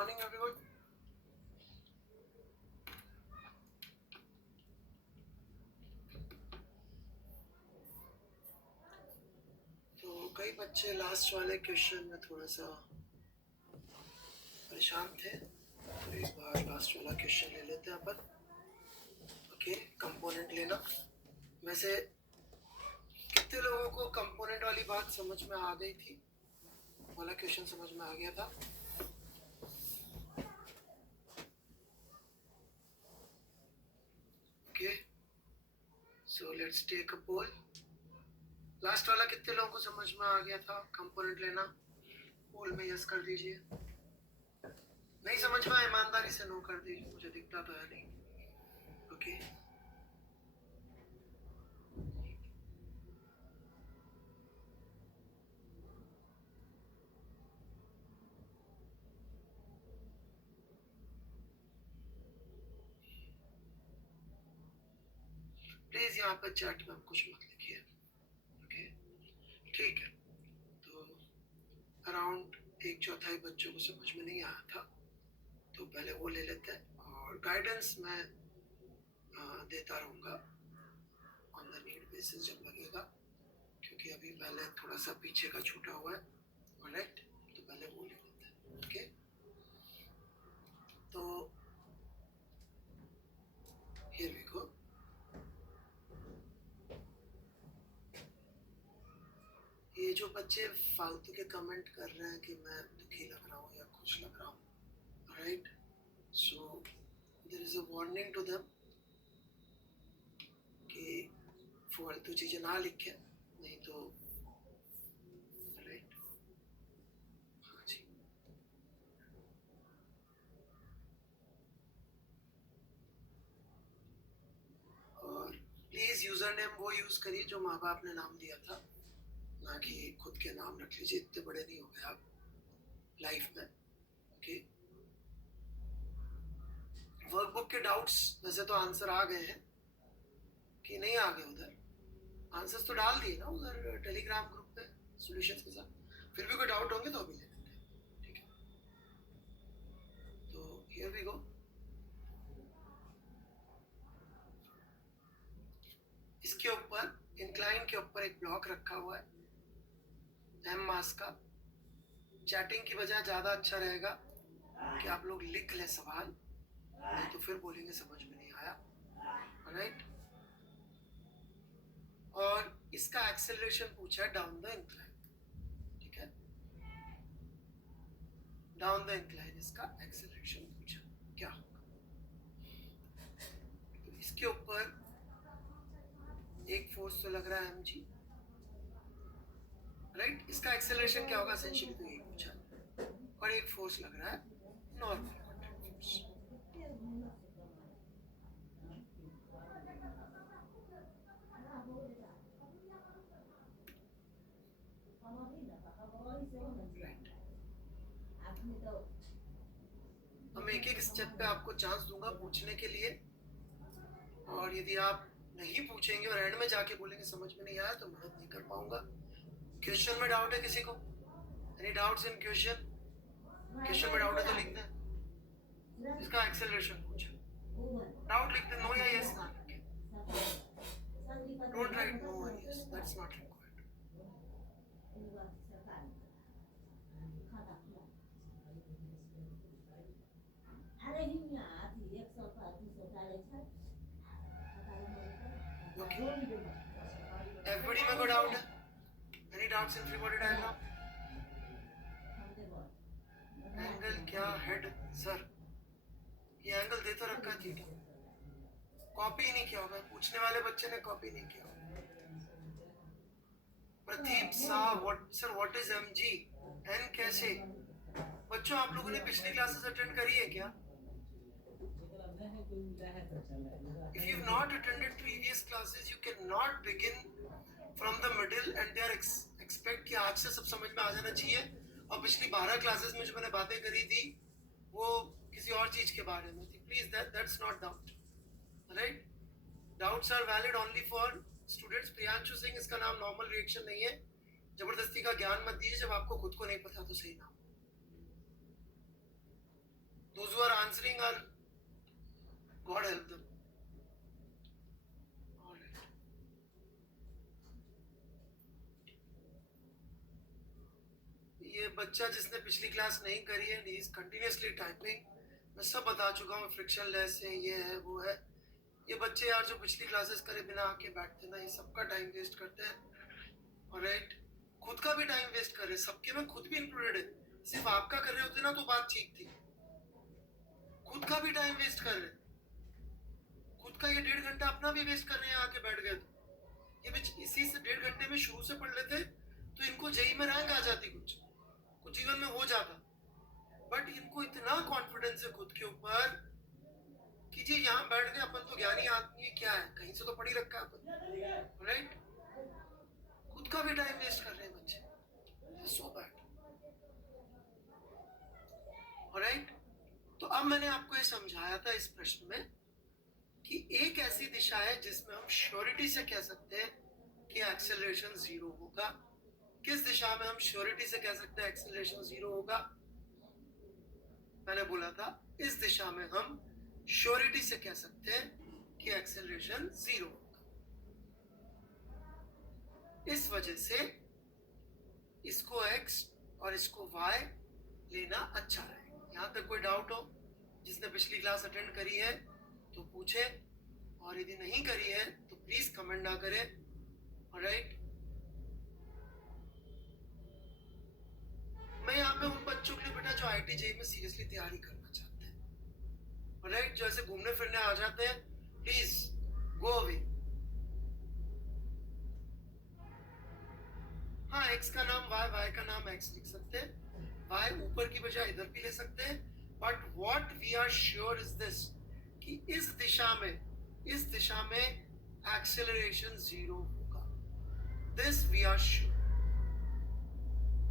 morning, everyone. तो कई बच्चे लास्ट वाले क्वेश्चन में थोड़ा सा परेशान थे, तो इस बार लास्ट वाला क्वेश्चन ले लेते हैं अपन. ओके, कंपोनेंट लेना. वैसे कितने लोगों को कंपोनेंट वाली बात समझ में आ गई थी? वाला क्वेश्चन समझ में आ गया था? Okay, so let's take a poll. Last वाला कितने लोगों को समझ में आ गया था? कंपोनेंट लेना. पोल में यस कर दीजिए. नहीं समझ में आया ईमानदारी से नो कर दीजिए, मुझे दिखता तो है नहीं. ओके, प्लीज यहाँ पर चैट में कुछ मत लिखिए. ओके, ठीक है. तो अराउंड 1/4 बच्चों को समझ में नहीं आया था, तो पहले वो ले लेते हैं, और गाइडेंस मैं देता रहूँगा ऑन द नीड बेसिस जब लगेगा, क्योंकि अभी पहले थोड़ा सा पीछे का छूटा हुआ है. ऑलराइट, तो पहले वो ले लेते हैं. ओके, तो हियर वी गो. ये जो बच्चे फालतू के कमेंट कर रहे हैं कि मैं दुखी लग रहा हूँ या खुश लग रहा हूँ, right, so there is a warning to them कि फालतू चीज़ें ना लिखें, नहीं तो. राइट, हाँ जी. और प्लीज़ यूज़र नेम वो यूज़ करिए जो माँ बाप ने नाम दिया था, ना कि खुद के नाम रख लीजिए. इतने बड़े नहीं हो गए आप लाइफ में. ओके, वर्कबुक के डाउट्स वैसे तो आंसर आ गए हैं कि नहीं आ गए? उधर आंसर्स तो डाल दिए ना उधर टेलीग्राम ग्रुप पे सॉल्यूशंस के साथ. फिर भी कोई डाउट होंगे तो अभी ले लेते हैं. ठीक है, तो हियर वी गो. इसके ऊपर इंक्लाइन के ऊपर एक ब्लॉक रखा हुआ है एम मास का. चैटिंग की बजाय ज़्यादा अच्छा रहेगा कि आप लोग लिख ले सवाल, नहीं तो फिर बोलेंगे समझ में नहीं आया. राइट, और इसका एक्सेलरेशन पूछा है डाउन द इंक्लाइन. ठीक है, डाउन द इंक्लाइन इसका एक्सेलरेशन पूछा क्या होगा. तो इसके ऊपर एक फोर्स तो लग रहा है mg, राइट. इसका एक्सेलरेशन क्या होगा एसेंशियली, तो यही पूछा. और एक फोर्स लग रहा है नॉर्मल कॉन्टैक्ट फोर्स. हम एक एक स्टेप पे आपको चांस दूंगा पूछने के लिए, और यदि आप नहीं पूछेंगे और एंड में जाके बोलेंगे समझ में नहीं आया, तो मदद नहीं कर पाऊंगा. क्वेश्चन में डाउट है किसी को? Any doubts in question? Question में डाउट है तो लिख दें. इसका एक्सेलरेशन पूछा, डाउट लिख दें, नो या यस ना लिखें. डोंट राइट नो और yes, that's not required. Okay, everybody में कोई डाउट है? Any doubts in free body diagram? Angle क्या हेड सर? ये एंगल दे तो रखा है थीटा, कॉपी नहीं किया होगा. पूछने वाले बच्चे ने कॉपी नहीं किया होगा. Pradeep Shah, what is MG? N कैसे? बच्चों आप लोगों ने पिछली क्लासेस अटेंड करी है क्या? If you've not attended previous classes, you cannot begin from the middle and they are expect कि आज से सब समझ में आ जाना चाहिए. और पिछली 12 क्लासेस में जो मैंने बातें करी थी वो किसी और चीज के बारे में थी. Please that's not doubt, right? Doubts are valid only for students. Priyanshu Singh इसका नाम नॉर्मल रिएक्शन नहीं है. जबरदस्ती का ज्ञान मत दीजिए जब आपको खुद को नहीं पता तो सही नाम. Those who are answering are, God help them. All right. ये बच्चा जिसने पिछली क्लास नहीं करी है, he is continuously typing. मैं सब बता चुका हूँ, फ्रिक्शनलेस है, ये है, वो है. ये बच्चे यार जो पिछली क्लासेस करे बिना आके बैठते ना, ये सबका टाइम वेस्ट करते हैं. ऑलराइट, खुद का भी टाइम वेस्ट कर रहे, सबके में खुद भी इंक्लूडेड है. सिर्फ आपका कर रहे होते ना तो बात ठीक थी, खुद का भी टाइम वेस्ट कर रहे. खुद का ये 1.5 घंटा अपना भी वेस्ट कर रहे हैं आके बैठ गए. तो ये भी इसी से 1.5 घंटे में शुरू से पढ़ लेते तो इनको जेई में रैंक आ जाती, कुछ जीवन में हो जाता. बट इनको इतना कॉन्फिडेंस है खुद के ऊपर कि जी यहाँ बैठ गए अपन तो ज्ञानी आदमी है, क्या है, कहीं से तो पढ़ी रखा है अपन. राइट, खुद का भी टाइम वेस्ट कर रहे हैं बच्चे. So bad. ऑलराइट, तो अब मैंने आपको ये समझाया था इस प्रश्न में कि एक ऐसी दिशा है जिसमें हम श्योरिटी से कह सकते हैं कि एक्सेलरेशन 0 होगा. किस दिशा में हम श्योरिटी से कह सकते हैं एक्सेलरेशन 0 होगा? मैंने बोला था इस दिशा में हम श्योरिटी से कह सकते हैं कि एक्सेलरेशन 0 होगा. इस वजह से इसको x और इसको y लेना अच्छा रहेगा. यहाँ तक कोई डाउट हो? जिसने पिछली क्लास अटेंड करी है तो पूछे, और यदि नहीं करी है तो प्लीज कमेंट ना करें. ऑलराइट, मैं यहाँ पे उन बच्चों के लिए बेटा जो IIT JEE में सीरियसली तैयारी करना चाहते हैं, ऑलराइट, जो ऐसे घूमने फिरने आ जाते हैं, प्लीज गो अवे. हाँ, x का नाम y, y का नाम x लिख सकते हैं. y ऊपर की बजाय इधर भी ले सकते हैं. But what we are sure is this कि इस दिशा में एक्सेलरेशन 0 होगा. दिस वी आर श्योर,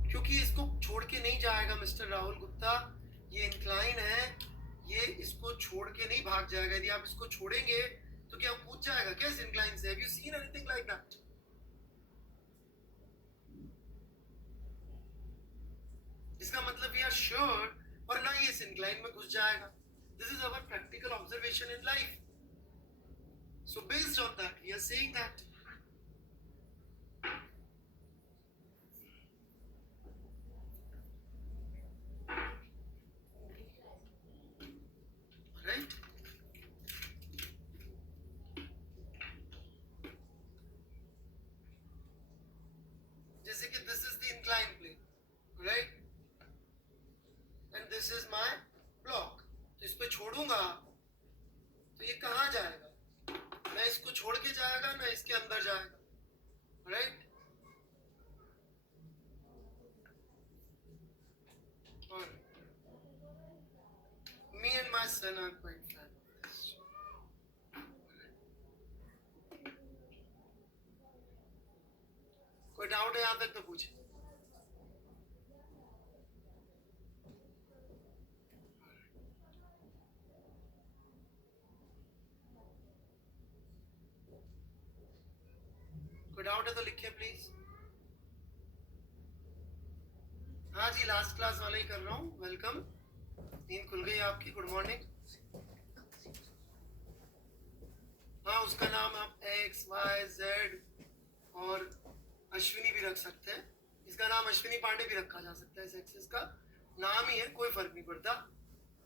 क्योंकि इसको छोड़ के नहीं जाएगा मिस्टर राहुल गुप्ता. ये इंक्लाइन है, ये इसको छोड़ के नहीं भाग जाएगा. यदि आप इसको छोड़ेंगे तो क्या कूद जाएगा क्या इस इंक्लाइन से? Have you seen anything like that? इसका मतलब वी आर श्योर, वरना ये इस इंक्लाइन में घुस जाएगा. This is our practical observation in life. So based on that we are saying that. Right, जैसे कि this is the incline plane, right, and this is my block. तो इस पे छोड़ूंगा तो ये कहाँ जाएगा? ना इसको छोड़ के जाएगा ना इसके अंदर जाएगा. राइट, और me and my son are quite fan of this. कोई डाउट है यहाँ तक तो पूछे. कोई डाउट है तो लिखिए प्लीज. हाँ जी, लास्ट क्लास वाला ही कर रहा हूँ. वेलकम, नींद खुल गई आपकी, गुड मॉर्निंग. हाँ, उसका नाम आप x y z और अश्विनी भी रख सकते हैं. इसका नाम अश्विनी पांडे भी रखा जा सकता है. इस एक्सिस का नाम ही है, कोई फर्क नहीं पड़ता.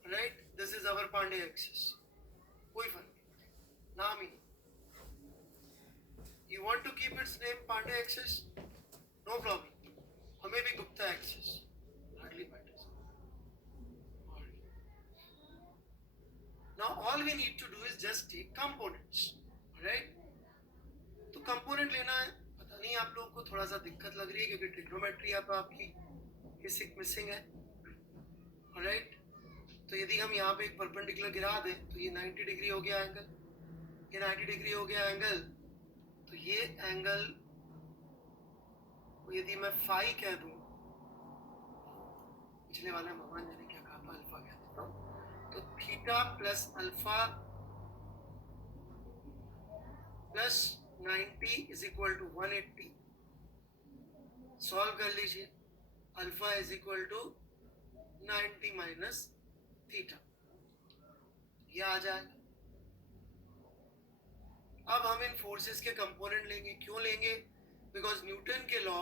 Right, this is our Pandey axis, कोई फर्क नहीं, नाम ही. You want to keep its name Pandey axis, no problem. हमें भी Gupta axis, hardly matters. Now all we need to do is just take components, right? तो कंपोनेंट लेना है. पता नहीं आप लोगों को थोड़ा सा दिक्कत लग रही है क्योंकि ट्रिग्नोमेट्री आप आपकी बेसिक मिसिंग है. राइट, तो यदि हम यहाँ पे एक परपेंडिकुलर गिरा दें तो ये 90 डिग्री हो गया एंगल, ये 90 डिग्री हो गया एंगल. तो ये एंगल यदि मैं फाई कह दूं, पिछले वाले भगवान जाने क्या कहा था, अल्फा कह देता हूँ. तो theta plus alpha plus 90 is equal to 180. Solve कर लीजिए. Alpha is equal to 90 minus theta, ये आ जाएगा। अब हम इन फोर्सेस के कंपोनेंट लेंगे। क्यों लेंगे? बिकॉज न्यूटन के लॉ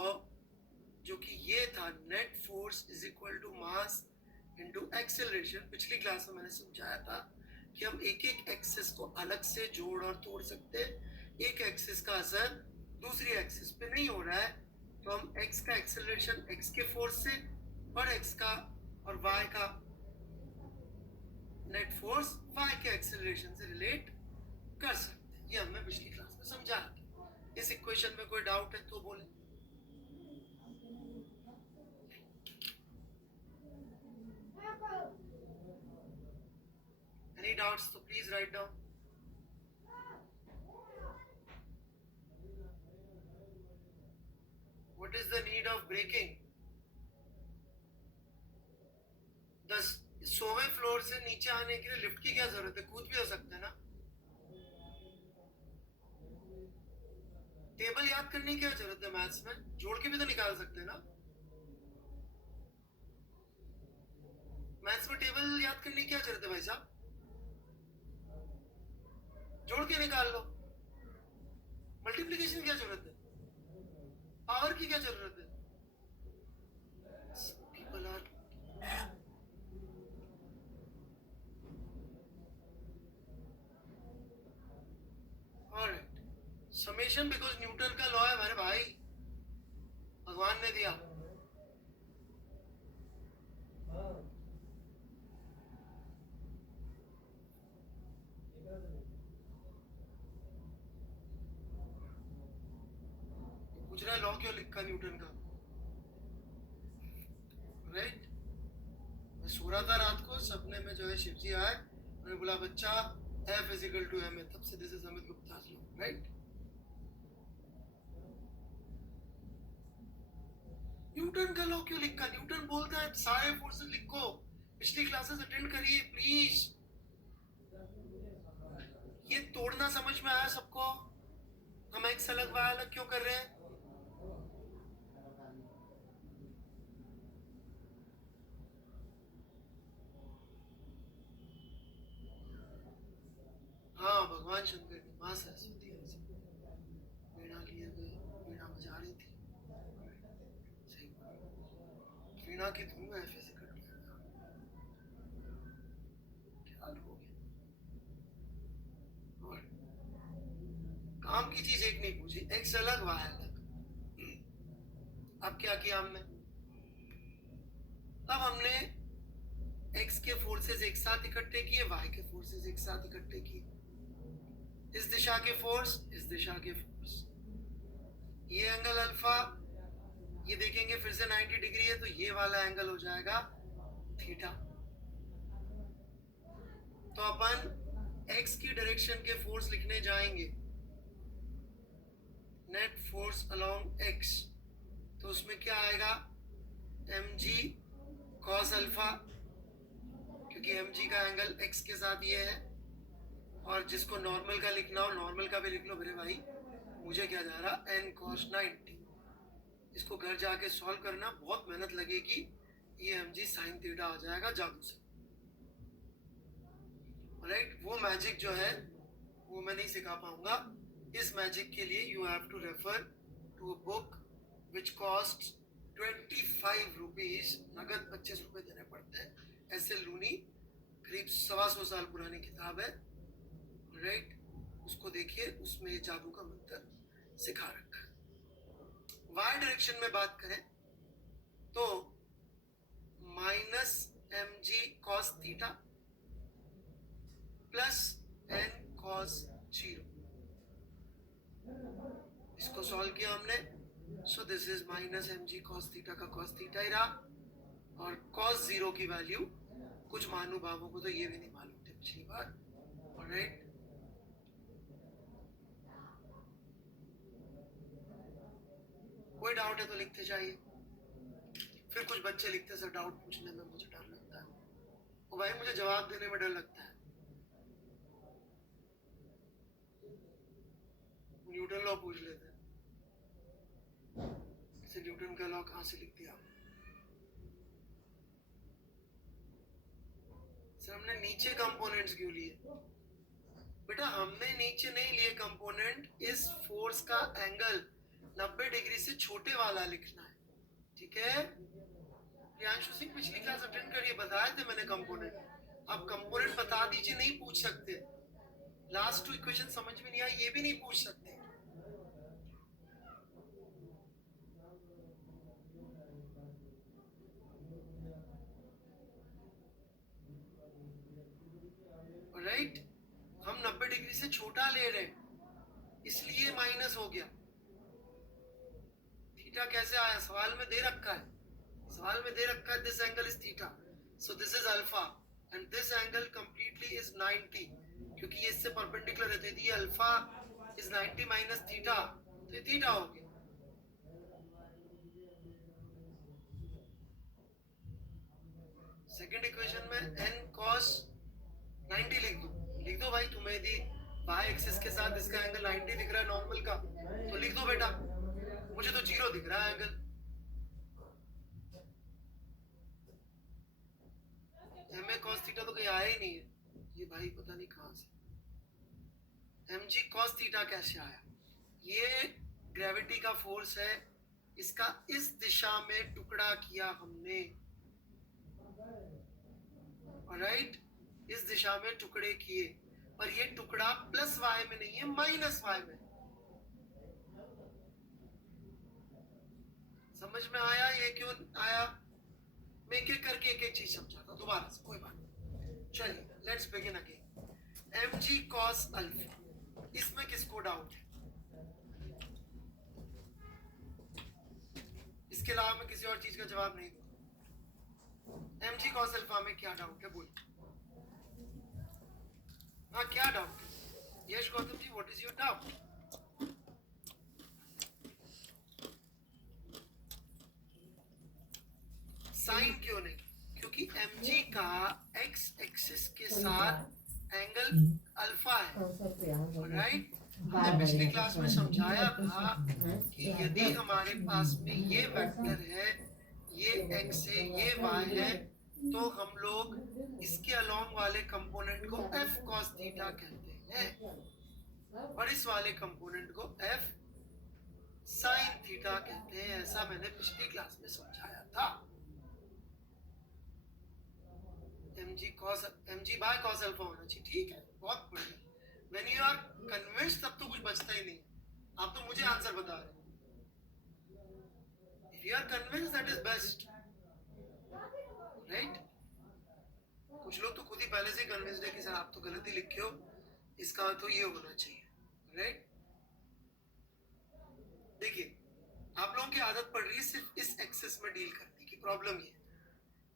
जो कि ये था, net force is equal to mass into acceleration, पिछली क्लास में मैंने समझाया था कि हम एक एक एक्सिस को अलग से जोड़ और तोड़ सकते हैं। एक एक्सिस का असर दूसरी एक्सिस पे नहीं हो रहा है, तो हम एक्स का एक्सेलरेशन एक्स के फोर्स से और एक्स का और वाई का नेट फोर्स वाई के एक्सेलरेशन से रिलेट कर सकते हैं। ये हमने पिछली क्लास में समझाया था। इस इक्वेशन में कोई डाउट है तो बोले। Any doubts? So please write down. What is the need of breaking? 100वें फ्लोर से नीचे आने के लिए लिफ्ट की क्या जरूरत है? कूद भी हो सकते हैं ना। टेबल याद करने की क्या जरूरत है? मैथ्स में जोड़ के भी तो निकाल सकते हैं ना। मैथ्स में टेबल याद करने की क्या जरूरत है भाई साहब? जोड़ के निकाल लो। मल्टीप्लिकेशन की क्या जरूरत है? पावर की क्या जरूरत है? People are all right. Summation because Newton का लॉ है मेरे भाई, भगवान ने दिया। पूछ रहा है लॉ क्यों लिखा न्यूटन का, राइट। मैं सो रहा था रात को, सपने में जो है शिवजी आए, उन्होंने बोला बच्चा F is equal to M है, तब से this is Amit Gupta, right. Newton का लॉ क्यों लिखा? न्यूटन बोलता है सारे फोर्सेस लिखो। पिछली क्लासेस अटेंड करिए प्लीज। ये तोड़ना समझ में आया सबको? हम एक्स अलग वाई अलग क्यों कर रहे हैं? हाँ, भगवान शंकर की माँ सरस्वती वीणा लिए गए, वीणा बजा रही थी। सही बात। वीणा की धुन है फिजिकल ख्याल हो गया। और काम की चीज एक नहीं पूछी, एक्स अलग वाई अलग। अब क्या किया हमने? अब हमने एक्स के फोर्सेस एक साथ इकट्ठे किए, वाई के फोर्सेस एक साथ इकट्ठे किए। इस दिशा के फोर्स, इस दिशा के फोर्स, ये एंगल अल्फा, ये देखेंगे फिर से 90 डिग्री है, तो ये वाला एंगल हो जाएगा थीटा। तो अपन एक्स की डायरेक्शन के फोर्स लिखने जाएंगे, नेट फोर्स अलोंग एक्स, तो उसमें क्या आएगा? mg cos अल्फा, क्योंकि mg का एंगल x के साथ ये है। और जिसको नॉर्मल का लिखना हो नॉर्मल का भी लिख लो मेरे भाई, मुझे क्या जा रहा, n cos 90। इसको घर जाके सॉल्व करना, बहुत मेहनत लगेगी। ये mg sin थीटा आ जाएगा जादू से, राइट। वो मैजिक जो है वो मैं नहीं सिखा पाऊंगा। इस मैजिक के लिए you have to refer to a book which cost 25 rupees, नगद 25 रुपए देने पड़ते हैं। ऐसे लूनी, करीब 125 साल पुरानी किताब है, राइट। उसको देखिए, उसमें जादू का मंत्र सिखा रखा है। वाई डायरेक्शन में बात करें तो minus mg cos theta plus n cos 0, इसको सॉल्व किया हमने। So this is minus mg cos theta का cos थीटा ही रहा, और cos 0 की वैल्यू कुछ महानुभावों को तो ये भी नहीं मालूम थे पिछली बार, ऑलराइट। कोई डाउट है तो लिखते जाइए। फिर कुछ बच्चे लिखते सर डाउट पूछने में मुझे डर लगता है। ओ भाई, मुझे जवाब देने में डर लगता है। न्यूटन लॉ पूछ लेते हैं, इसे न्यूटन का लॉ कहाँ से लिख दिया? सर हमने नीचे कंपोनेंट्स क्यों लिए? बेटा हमने नीचे नहीं लिए कंपोनेंट, इस फोर्स का एंगल 90 डिग्री से छोटे वाला लिखना है, ठीक है? प्रियांशु सिंह पिछली क्लास अटेंड करिए, बताए थे मैंने कंपोनेंट। आप कंपोनेंट बता दीजिए, नहीं पूछ सकते। लास्ट टू इक्वेशन समझ में नहीं आई, ये भी नहीं पूछ सकते। राइट, हम 90 डिग्री से छोटा ले रहे हैं, इसलिए माइनस हो गया। थीटा कैसे आया? सवाल में दे रखा है, सवाल में दे रखा है this angle is theta, so this is alpha and this angle completely is 90, क्योंकि ये इससे परपेंडिकुलर है, तो ये अल्फा इज 90 माइनस थीटा, तो ये थीटा हो गया। सेकंड इक्वेशन में n cos 90 लिख दो भाई, तुम्हें यदि y एक्सिस के साथ इसका एंगल 90 दिख रहा है नॉर्मल का, तो लिख दो बेटा। मुझे तो 0 दिख रहा है एंगल। ma cos थीटा तो कहीं आया ही नहीं है, ये भाई पता नहीं कहां से mg cos थीटा कैसे आया? ये ग्रेविटी का फोर्स है, इसका इस दिशा में टुकड़ा किया हमने, राइट, इस दिशा में टुकड़े किए, पर ये टुकड़ा प्लस y में नहीं है, माइनस y में। समझ में आया ये क्यों आया? मैं एक एक करके एक एक चीज समझाता हूं दोबारा से, कोई बात नहीं। चलिए let's begin again. mg cos alpha, इसमें किसको डाउट है? इसके अलावा मैं किसी और चीज का जवाब नहीं दूंगा। mg cos अल्फा में क्या डाउट है? बोलिए। हाँ क्या डाउट है? Yash Gautam ji, what is your doubt? Sine क्यों नहीं? क्योंकि mg का x एक्सिस के साथ एंगल अल्फा है, राइट? हमने पिछली क्लास में समझाया था कि यदि हमारे पास में ये वेक्टर है, ये x है, ये y है, तो हम लोग इसके अलोंग वाले कंपोनेंट को f cos थीटा कहते हैं, और इस वाले कंपोनेंट को f sin थीटा कहते हैं। ऐसा मैंने पिछली क्लास में समझाया था। mg by cos अल्फा होना चाहिए, ठीक है, बहुत बढ़िया। When you are convinced तब तो कुछ बचता ही नहीं, आप तो मुझे आंसर बता रहे हैं। If you are convinced that is best, right? कुछ लोग तो खुद ही पहले से कन्विंस्ड है कि सर आप तो गलती लिखे हो, इसका तो ये होना चाहिए, राइट? देखिए आप लोगों की आदत पड़ रही है सिर्फ इस एक्सिस में डील करने की। प्रॉब्लम ये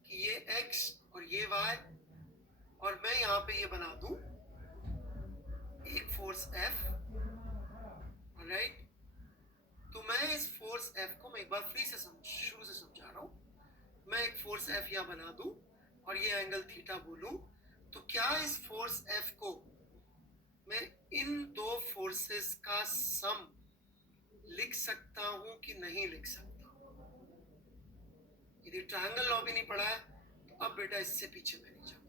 कि ये x और ये y, और मैं यहाँ पे ये बना दूं एक फोर्स F, राइट? तो मैं इस फोर्स F को, मैं एक बार फ्री से शुरू से समझा रहा हूं, मैं एक फोर्स F यहाँ बना दूं और ये एंगल थीटा बोलूं, तो क्या इस फोर्स F को मैं इन दो फोर्सेस का सम लिख सकता हूं कि नहीं लिख सकता? यदि ट्रायंगल लॉ भी नहीं पढ़ा है तो अब बेटा इससे पीछे मैं नहीं जाऊंगा।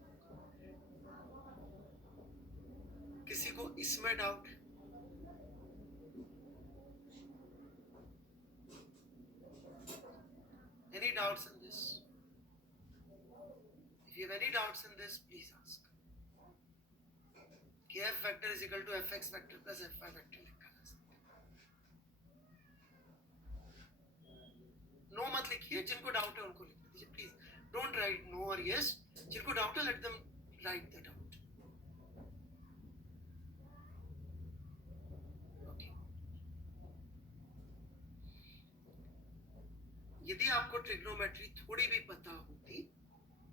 किसी को इसमें डाउट है? Any doubts in this? If you have any doubts in this, please ask. कि f vector is equal to fx vector plus fy vector लिखा जा सकता है। नो मत लिखिए, जिनको डाउट है उनको लिख दीजिए प्लीज। डोंट राइट नो और यस, जिनको डाउट है let them right the doubt. Okay, यदि आपको ट्रिग्नोमेट्री थोड़ी भी पता होती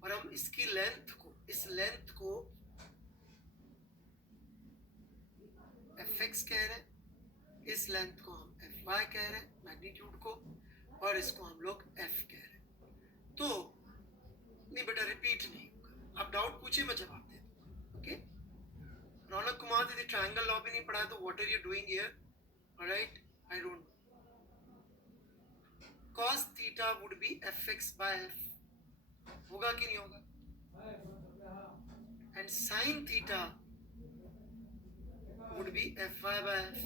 और हम इसकी लेंथ को, इस लेंथ को fx कह रहे हैं, इस लेंथ को हम fy कह रहे हैं, मैग्नीट्यूड को, और इसको हम लोग f कह रहे हैं, तो नहीं बेटा रिपीट नहीं होगा। आप डाउट पूछिए, मैं जवाब दे दूंगा। ओके, रौनक कुमार, यदि ट्रायंगल लॉ भी नहीं पढ़ा तो what are you doing here? Alright, I don't know. cos theta would be fx by f, होगा कि नहीं होगा? and sin theta would be Fy by F.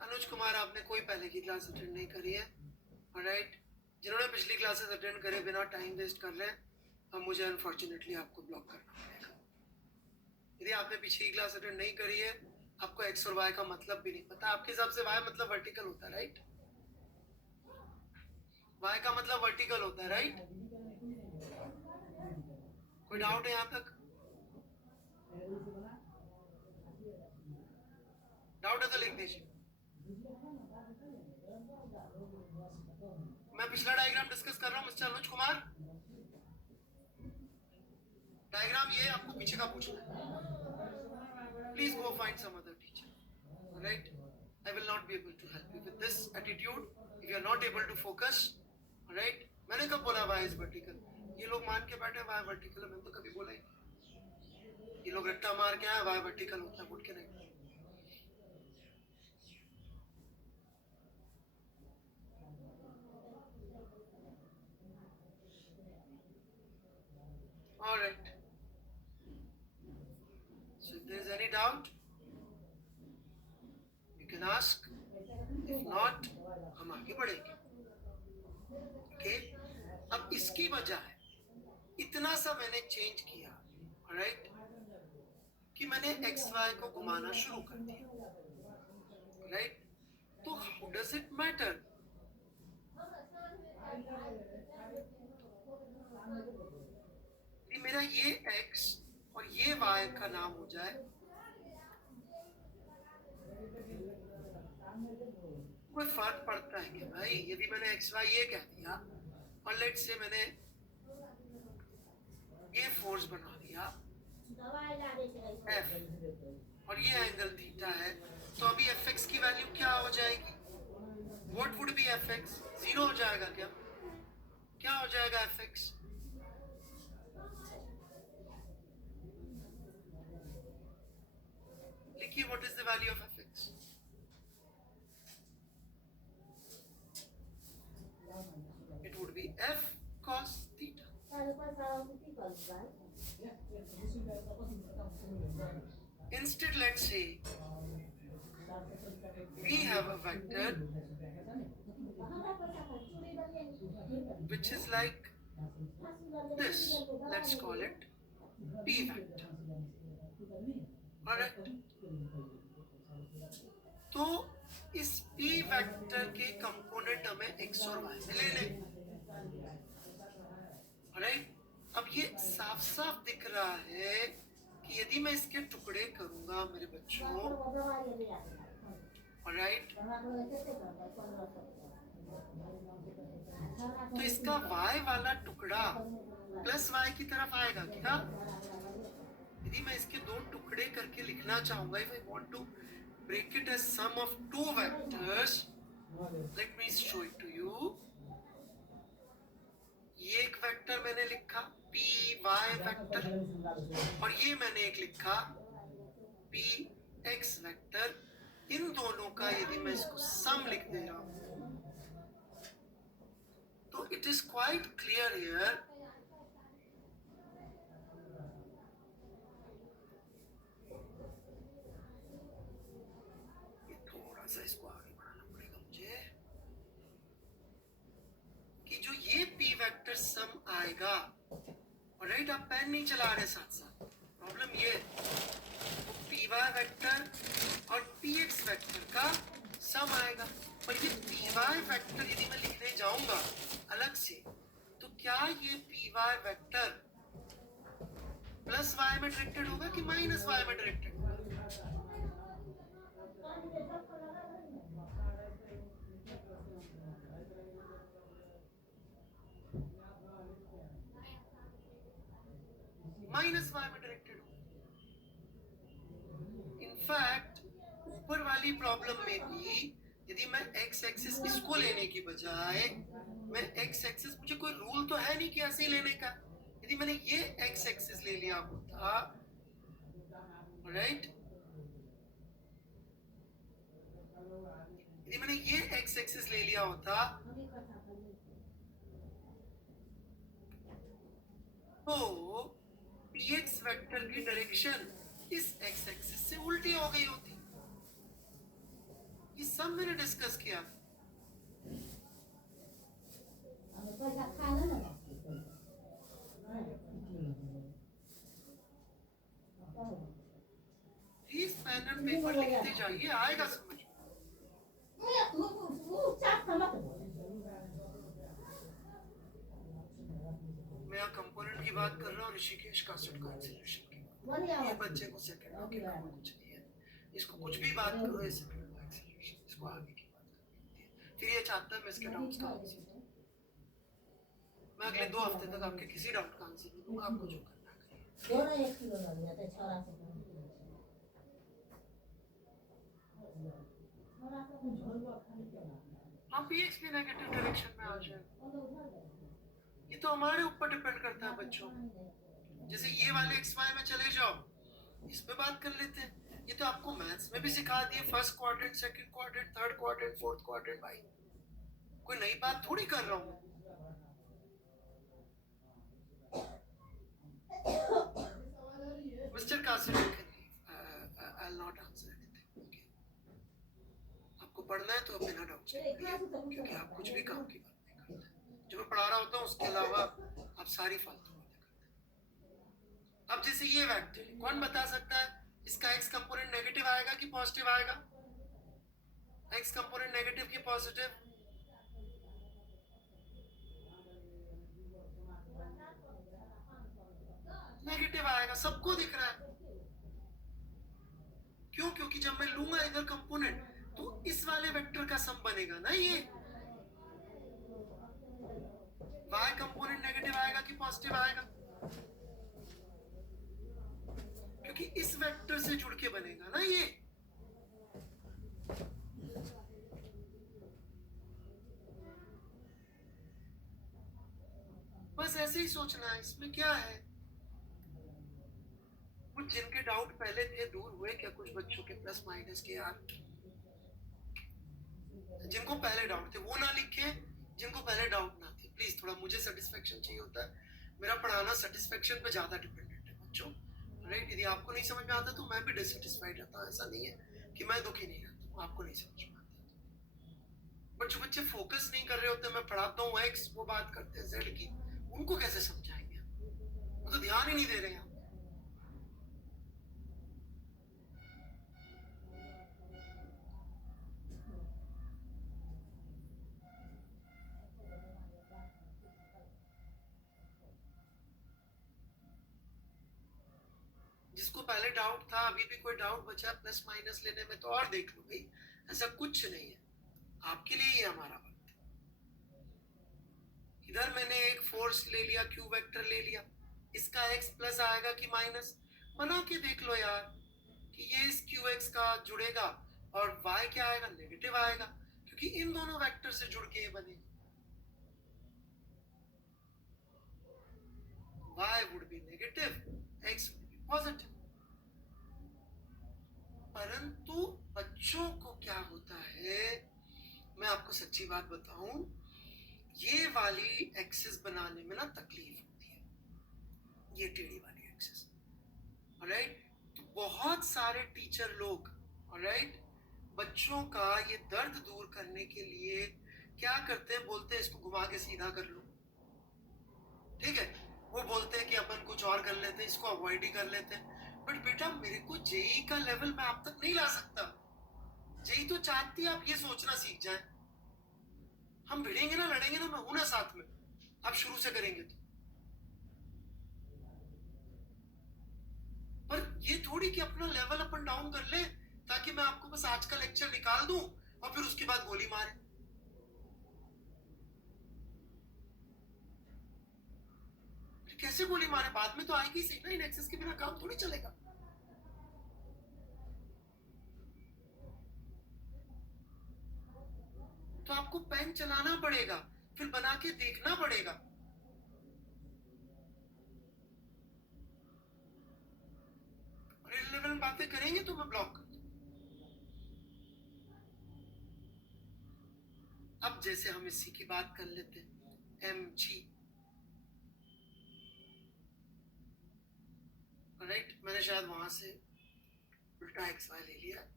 Anuj Kumar, आपने कोई पहले की क्लास अटेंड नहीं करी है, ऑलराइट? जिन्होंने पिछली क्लासेस अटेंड करे बिना टाइम वेस्ट कर रहे हैं, अब मुझे अनफॉर्चुनेटली आपको ब्लॉक करना पड़ेगा। यदि आपने पिछली क्लास अटेंड नहीं करी है, आपको एक्स और वाई का मतलब भी नहीं पता। आपके हिसाब से वाई मतलब वर्टिकल होता है, राइट? वाई का मतलब वर्टिकल होता है, राइट? कोई डाउट है यहाँ तक? डाउट है तो लिख दीजिए। मैं पिछला डायग्राम डिस्कस कर रहा हूँ मिस्टर अनुज कुमार। डायग्राम ये आपको पीछे का पूछना है। Please go find some other teacher, alright? I will not be able to help you with this attitude if you are not able to focus, alright? मैंने कब बोला y is vertical? ये लोग मान के बैठे y vertical है, मैंने तो कभी बोला ही नहीं। ये लोग रट्टा मार के आए y vertical होता है, बोल के नहीं। Alright. So if there is any doubt, you can ask. If not, हम आगे बढ़ेंगे। ओके? अब इसकी बजाय इतना सा मैंने चेंज किया, ऑलराइट? कि मैंने एक्स वाई को घुमाना शुरू कर दिया, राइट? तो हाउ डज इट मैटर? मेरा ये x और ये y का नाम हो जाए, कोई फर्क पड़ता है क्या भाई? यदि मैंने एक्स वाई ये कह दिया और लेट्स से मैंने ये फोर्स बना दिया F और ये एंगल थीटा है, तो अभी fx की वैल्यू क्या हो जाएगी? What would be fx? 0 हो जाएगा क्या? क्या हो जाएगा fx? लिखिए, what is the value of fx? It would be f cos theta. Instead, let's say we have a vector which is like this. Let's call it p vector. Alright. तो इस p vector के component हमें x और y में ले लें, right? अब ये साफ साफ दिख रहा है कि यदि मैं इसके टुकड़े करूंगा मेरे बच्चों, राइट, तो इसका y वाला टुकड़ा प्लस y की तरफ आएगा क्या? यदि मैं इसके दो टुकड़े करके लिखना चाहूंगा, if I want to break it as sum of two vectors, let me show it to you. ये एक वेक्टर मैंने लिखा पी वाई वेक्टर, और ये मैंने एक लिखा पी एक्स वेक्टर। इन दोनों का यदि मैं इसको सम लिख दे रहा हूं, तो it is quite clear here इसको आगे बढ़ाना पड़ेगा मुझे, कि जो ये p वेक्टर सम आएगा, ऑलराइट? आप पेन नहीं चला रहे साथ साथ, प्रॉब्लम ये तो पी वाई वेक्टर और पी एक्स वेक्टर का सम आएगा। और ये पी वाई वेक्टर यदि मैं लिखने जाऊंगा अलग से, तो क्या ये P Y vector plus Y में डायरेक्टेड होगा कि माइनस वाई में डायरेक्टेड होगा? माइनस वाई में डायरेक्टेड होगा। इनफैक्ट ऊपर वाली प्रॉब्लम में भी यदि मैं एक्स एक्सिस इसको लेने की बजाय मैं एक्स एक्सिस, मुझे कोई रूल तो है नहीं कि ऐसे ही लेने का, यदि मैंने ये एक्स एक्सिस ले लिया होता, राइट, यदि मैंने ये एक्स एक्सिस ले लिया होता तो px वेक्टर की डायरेक्शन इस एक्स एक्सिस से उल्टी हो गई होती। ये सब मैंने डिस्कस किया। प्लीज पेन एंड पेपर लिखते जाइए, आएगा समझ। मैं कंपोनेंट की बात कर रहा हूँ, ऋषिकेश कांस्टेंट कॉन्सेंट्रेशन की बात। ये बच्चे को सेकंड लॉ के बारे में कुछ नहीं है, इसको कुछ भी बात करो, ये सेकंड लॉ एक्सेलरेशन, इसको आगे की बात करनी होती है। फिर ये चाहता है मैं इसके डाउट्स का आंसर दूं। मैं अगले 2 हफ्ते तक आपके किसी डाउट का आंसर नहीं दूंगा, आपको जो करना करिए। आप px भी नेगेटिव डायरेक्शन में आ जाए। ये तो हमारे ऊपर डिपेंड करता है बच्चों। जैसे ये वाले एक्स वाई में चले जाओ, इस पे बात कर लेते हैं। ये तो आपको मैथ्स में भी सिखा दिए, first quadrant, second quadrant, third quadrant, fourth quadrant. भाई कोई नई बात थोड़ी कर रहा हूँ। Mister Kasim, I'll not answer anything. Okay? आपको पढ़ना है तो बिना डाउट से पढ़िए, क्योंकि आप कुछ भी काम की बात नहीं करते। जो मैं पढ़ा रहा होता हूँ उसके अलावा आप सारी फालतू बातें करते हैं। अब जैसे ये वेक्टर, कौन बता सकता है इसका एक्स कंपोनेंट नेगेटिव आएगा कि पॉजिटिव आएगा? एक्स कंपोनेंट नेगेटिव की पॉजिटिव? नेगेटिव आएगा, सबको दिख रहा है। क्यों? क्योंकि जब मैं लूंगा इधर कंपोनेंट तो इस वाले वेक्टर का सम बनेगा ना ये। y कंपोनेंट नेगेटिव आएगा कि पॉजिटिव आएगा? क्योंकि इस वेक्टर से जुड़ के बनेगा ना ये। बस ऐसे ही सोचना है, इसमें क्या है। कुछ जिनके डाउट पहले थे दूर हुए क्या? कुछ बच्चों के प्लस माइनस के यार, जिनको पहले डाउट थे वो ना लिखे, जिनको पहले डाउट ना थे प्लीज, थोड़ा मुझे सेटिस्फेक्शन चाहिए होता है। मेरा पढ़ाना सेटिस्फेक्शन पे ज्यादा डिपेंडेंट है बच्चों, राइट। यदि आपको नहीं समझ में आता तो मैं भी डिससेटिस्फाइड रहता हूँ, ऐसा नहीं है कि मैं दुखी नहीं रहता हूँ आपको नहीं समझ में आता। बट जो बच्चे फोकस नहीं कर रहे होते, मैं पढ़ाता हूँ एक्स, वो बात करते हैं जेड की, उनको कैसे समझाएंगे? वो तो ध्यान ही नहीं दे रहे हैं। जिसको पहले डाउट था, अभी भी कोई डाउट बचा प्लस माइनस लेने में तो और देख लो भाई, ऐसा कुछ नहीं है, आपके लिए ही हमारा वक्त। इधर मैंने एक फोर्स ले लिया, क्यू वेक्टर ले लिया, इसका एक्स प्लस आएगा कि माइनस, बना के देख लो यार कि ये इस क्यू एक्स का जुड़ेगा और वाई क्या आएगा? नेगेटिव आएगा, क्योंकि इन दोनों वेक्टर से जुड़ के ये बनेगा। y would be negative, x would be positive। परंतु बच्चों को क्या होता है, मैं आपको सच्ची बात बताऊं, ये वाली एक्सिस बनाने में ना तकलीफ होती है, ये टेढ़ी वाली एक्सिस, ऑलराइट। तो बहुत सारे टीचर लोग, ऑलराइट, बच्चों का ये दर्द दूर करने के लिए क्या करते हैं, बोलते हैं इसको घुमा के सीधा कर लो, ठीक है। वो बोलते हैं कि अपन कुछ और कर लेते हैं, इसको अवॉइड ही कर लेते हैं। बट बेटा मेरे को जेई का लेवल मैं आप तक नहीं ला सकता। जेई तो चाहती है आप ये सोचना सीख जाए, हम भिड़ेंगे ना, लड़ेंगे ना, मैं हूं ना साथ में, आप शुरू से करेंगे तो। पर ये थोड़ी कि अपना लेवल अपन डाउन कर ले ताकि मैं आपको बस आज का लेक्चर निकाल दूं और फिर उसके बाद गोली मारे। कैसे गोली मारे? बाद में तो आएगी सही ना, इन एक्सेस के बिना काम थोड़ी चलेगा। आपको पेन चलाना पड़ेगा, फिर बना के देखना पड़ेगा। और इररिलेवेंट बातें करेंगे तो मैं ब्लॉक कर दूं। अब जैसे हम इसी की बात कर लेते हैं, mg, राइट। मैंने शायद वहां से उल्टा एक्स वाई ले लिया,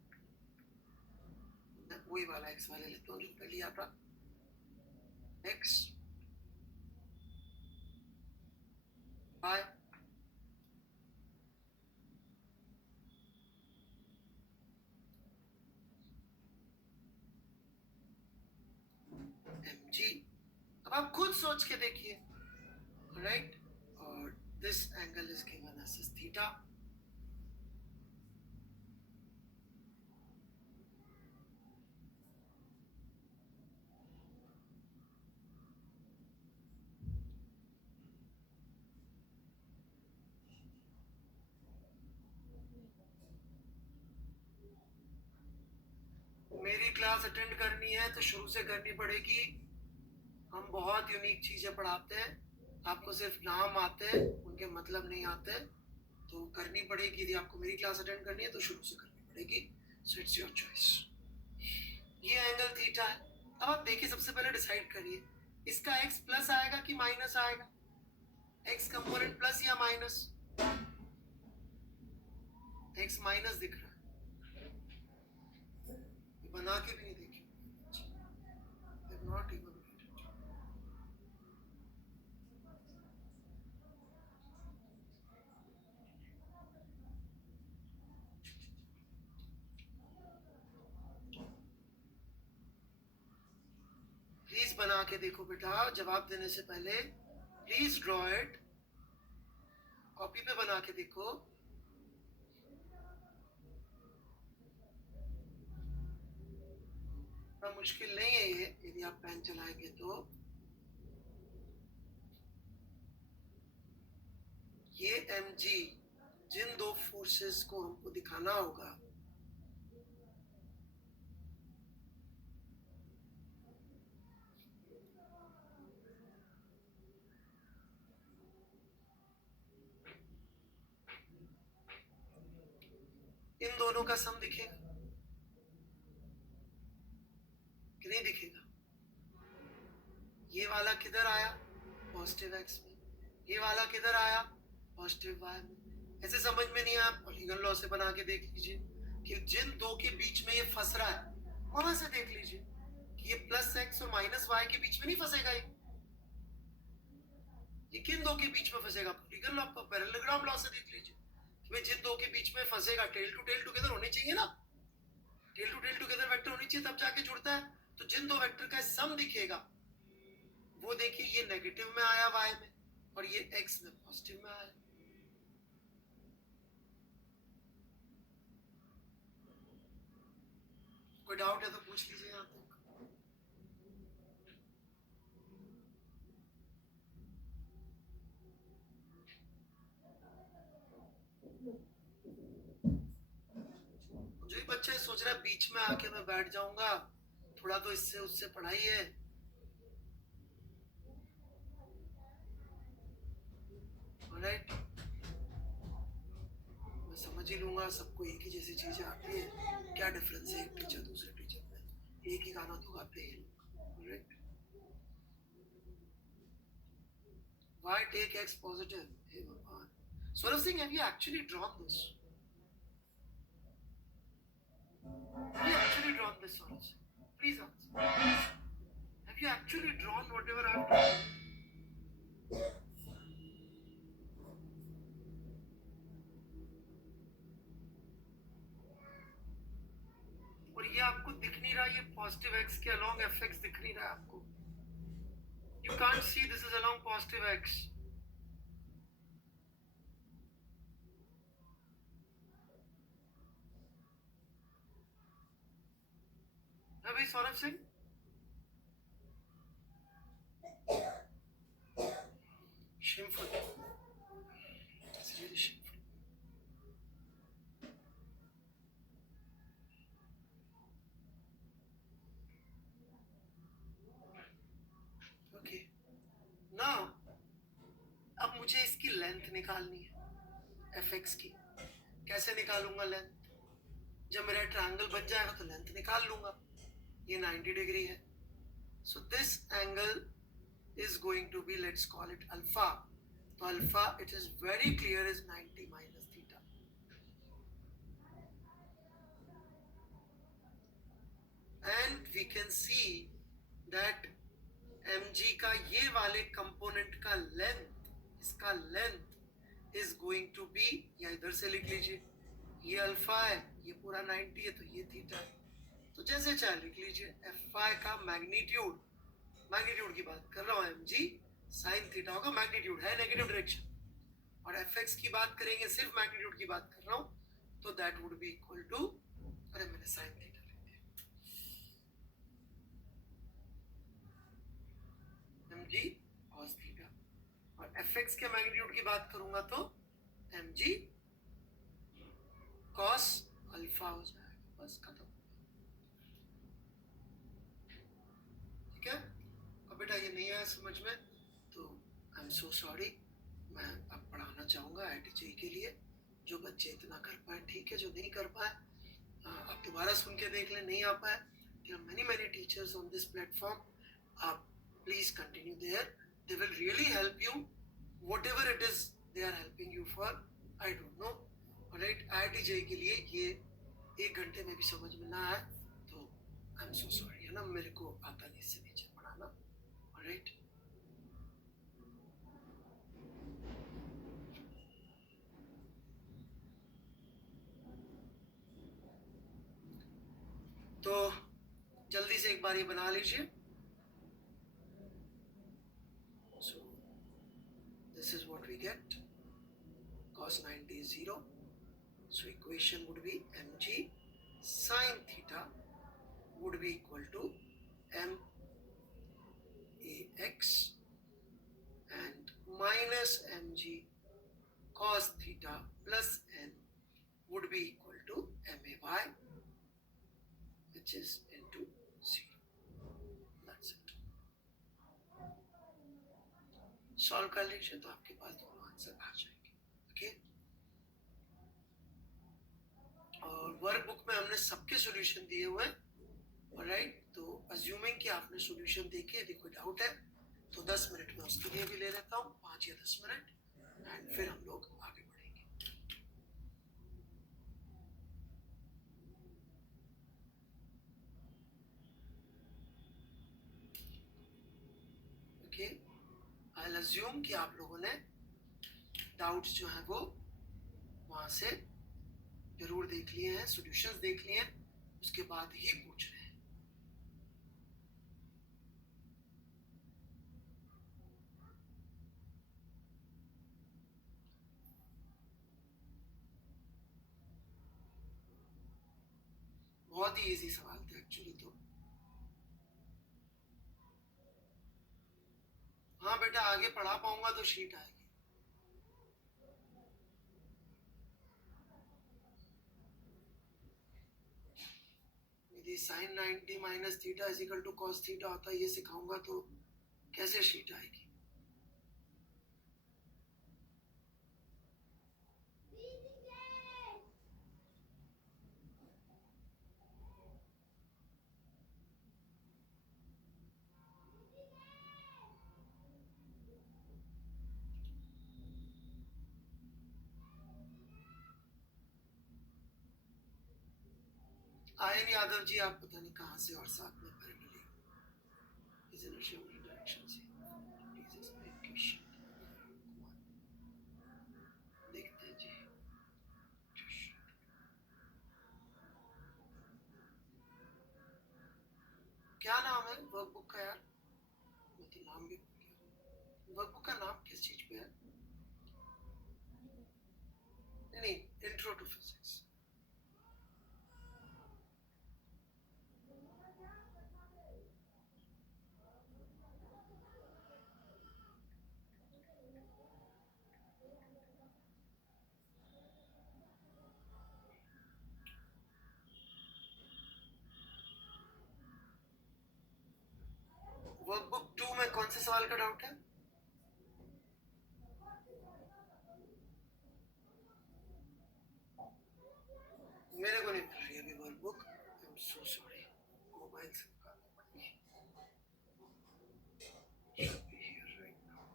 वही वाला एक्स वाई ले लेता हूँ जो पहले लिया था। X Y mg। अब आप खुद सोच के देखिए, राइट। और this angle is given as theta. मेरी क्लास अटेंड करनी है तो शुरू से करनी पड़ेगी। हम बहुत यूनिक चीजें पढ़ाते हैं, आपको सिर्फ नाम आते हैं, उनके मतलब नहीं आते, तो करनी पड़ेगी। यदि आपको मेरी क्लास अटेंड करनी है तो शुरू से करनी पड़ेगी। So it's your choice. ये एंगल थीटा है। अब आप देखिए, सबसे पहले डिसाइड करिए इसका x प्लस आएगा कि माइनस आएगा। x कंपोनेंट प्लस या माइनस? x माइनस दिख रहा है, बना के भी नहीं देखिए, नॉट इवन। प्लीज बना के देखो बेटा, जवाब देने से पहले प्लीज ड्रॉ इट, कॉपी पे बना के देखो। इतना मुश्किल नहीं है ये, यदि आप पेन चलाएंगे तो। ये mg, जिन दो फोर्सेस को हमको दिखाना होगा, इन दोनों का सम दिखेगा कि नहीं दिखेगा? ये वाला किधर आया? पॉजिटिव x में। ये वाला किधर आया? पॉजिटिव y में। ऐसे समझ में नहीं आया, पॉलीगन लॉ से बना के देख लीजिए कि जिन दो के बीच में ये फंस रहा है, वहां से देख लीजिए कि ये प्लस x और माइनस y के बीच में नहीं फंसेगा। ये किन दो के बीच में फंसेगा? पॉलीगन लॉ, पैरेललोग्राम लॉ से देख लीजिए कि जिन दो के बीच में फंसेगा, टेल टू टेल टुगेदर होने चाहिए ना। Tail to tail together vector होनी चाहिए, तब जाके जुड़ता है। तो जिन दो वेक्टर का सम दिखेगा, वो देखिए ये नेगेटिव में आया y में, और ये x में पॉजिटिव में आया। कोई डाउट है तो पूछ लीजिए यहाँ तक। जो ही बच्चे सोच रहा है बीच में आके मैं बैठ जाऊंगा, थोड़ा तो इससे उससे पढ़ाई है। राइट, मैं समझ ही लूंगा, सबको एक ही जैसी चीजें आती है, क्या डिफरेंस है एक टीचर दूसरे टीचर में? एक ही गाना तो गाते हैं लोग। Right, why take x positive? हे भगवान। Swaraj Singh, have you actually drawn this? Have you actually drawn this, Swaraj Singh? Please answer. Have you actually drawn whatever I have drawn? और ये आपको दिख नहीं रहा, ये पॉजिटिव x के along fx दिख नहीं रहा है आपको। You can't see this is along positive x. अभी Saurabh Singh, shameful. It's really shameful. मुझे इसकी लेंथ निकालनी है fx की। कैसे निकालूंगा लेंथ? जब मेरा ट्रायंगल बन जाएगा तो लेंथ निकाल लूंगा। ये 90 डिग्री है, so this angle is going to be, let's call it alpha. So alpha, it is very clear, is 90 minus theta. And we can see that mg का ये वाले कंपोनेंट का लेंथ, इसका length is going to be, या इधर से लिख लीजिए, ये अल्फा है, ये पूरा 90 है, तो ये थीटा है। तो जैसे चाहे लिख लीजिए, Fy का मैग्नीट्यूड, मैग्नीट्यूड की बात कर रहा हूँ, mg साइन थीटा होगा, मैग्नीट्यूड है नेगेटिव डायरेक्शन। और fx की बात करेंगे, सिर्फ मैग्नीट्यूड की बात कर रहा हूँ, तो that would be equal to, अरे मैंने साइन थीटा लिख दिया, mg cos थीटा। और fx के मैग्नीट्यूड की बात करूंगा तो mg cos अल्फा हो जाएगा, बस खत्म। ठीक है, अब बेटा ये नहीं आया समझ में तो आई एम सो सॉरी। मैं अब पढ़ाना चाहूँगा IIT के लिए, जो बच्चे इतना कर पाए ठीक है, जो नहीं कर पाए आप दोबारा सुन के देख लें, नहीं आ पाए, there are many teachers on this platform, आप please continue there, they will really help you, whatever it is they are helping you for, I don't know, alright। IIT के लिए ये 1 घंटे में भी समझ में ना आए तो आई एम सो सॉरी, है ना, मेरे को आता नहीं इससे नीचे पढ़ाना, alright। तो जल्दी से एक बार ये बना लीजिए। So this is what we get, cos 90 is 0, so equation would be mg sin theta would be equal to m ax and minus mg cos theta plus n would be equal to may, which is into 0, that's it। Solve कर लीजिए तो आपके पास दोनों answer आ जाएंगे, okay. और workbook में हमने सबके सॉल्यूशन दिए हुए हैं, ऑलराइट। तो अज्यूमिंग कि आपने सॉल्यूशन देखे, यदि कोई डाउट है तो 10 मिनट में उसके लिए भी ले लेता हूँ, 5 या 10 मिनट, एंड फिर हम लोग आगे बढ़ेंगे। ओके, आई विल अज्यूम कि आप लोगों ने डाउट्स जो हैं वो वहां से जरूर देख लिए हैं, सॉल्यूशंस देख लिए हैं, उसके बाद ही पूछ रहे हैं। बहुत ही इजी सवाल था एक्चुअली तो। हाँ बेटा, आगे पढ़ा पाऊंगा तो शीट आएगी। यदि sine 90 minus theta is equal to cos theta होता है, ये सिखाऊंगा तो कैसे शीट आएगी? आयन यादव जी, आप पता नहीं कहाँ से और साथ में पैरेलली इस डायरेक्शन से, प्लीज एक्सप्लेन क्वेश्चन। देखते हैं जी, क्या नाम है वर्कबुक का यार? मैं तो नाम भी भूल गया। वर्कबुक का नाम किस चीज पे है? नहीं, इंट्रो टू फिजिक्स। वर्कबुक 2 में कौन से सवाल का डाउट है? मेरे को नहीं मिल रही अभी workbook, I am so sorry, mobile से निकालनी पड़ेगी। Should be here right now.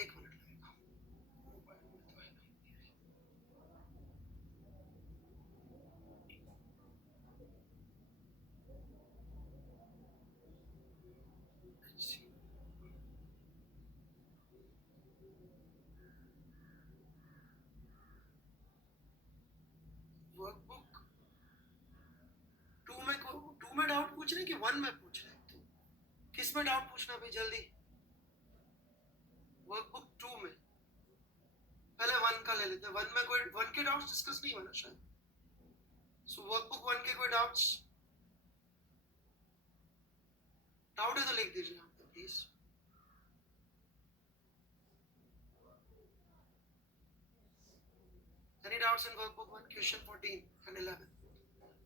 एक मिनट लगेगा, मोबाइल में तो है नहीं। Let's see. वर्कबुक 2 में डाउट पूछ रहे हैं कि 1 में पूछ रहे हैं? तो किस में डाउट पूछना भाई जल्दी? वर्कबुक 2 में, पहले 1 का ले लेते हैं। 1 में कोई 1 के डाउट्स डिस्कस नहीं होना शायद। सो वर्कबुक 1 के कोई डाउट्स? डाउट है तो लिख दीजिए आप तो please. Any doubts in workbook 1, question 14 and 11?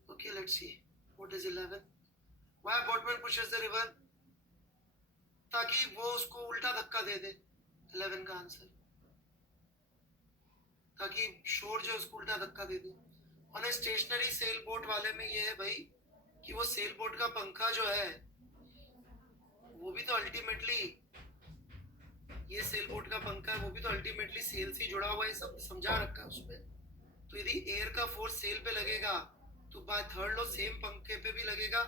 Okay, let's see. What is 11? Why boatman pushes the river? ताकि वो उसको उल्टा धक्का दे दे। 11 का आंसर, ताकि शोर जो उसको उल्टा धक्का दे दे। On a stationary sail boat वाले में ये है भाई कि वो सेल बोट का पंखा जो है वो भी तो अल्टीमेटली, ये सेल बोट का पंखा है वो भी तो अल्टीमेटली सेल से जुड़ा हुआ है, सब समझा रखा है उसमें। तो यदि एयर का फोर्स सेल पे लगेगा तो बाय थर्ड लॉ सेम पंखे पे भी लगेगा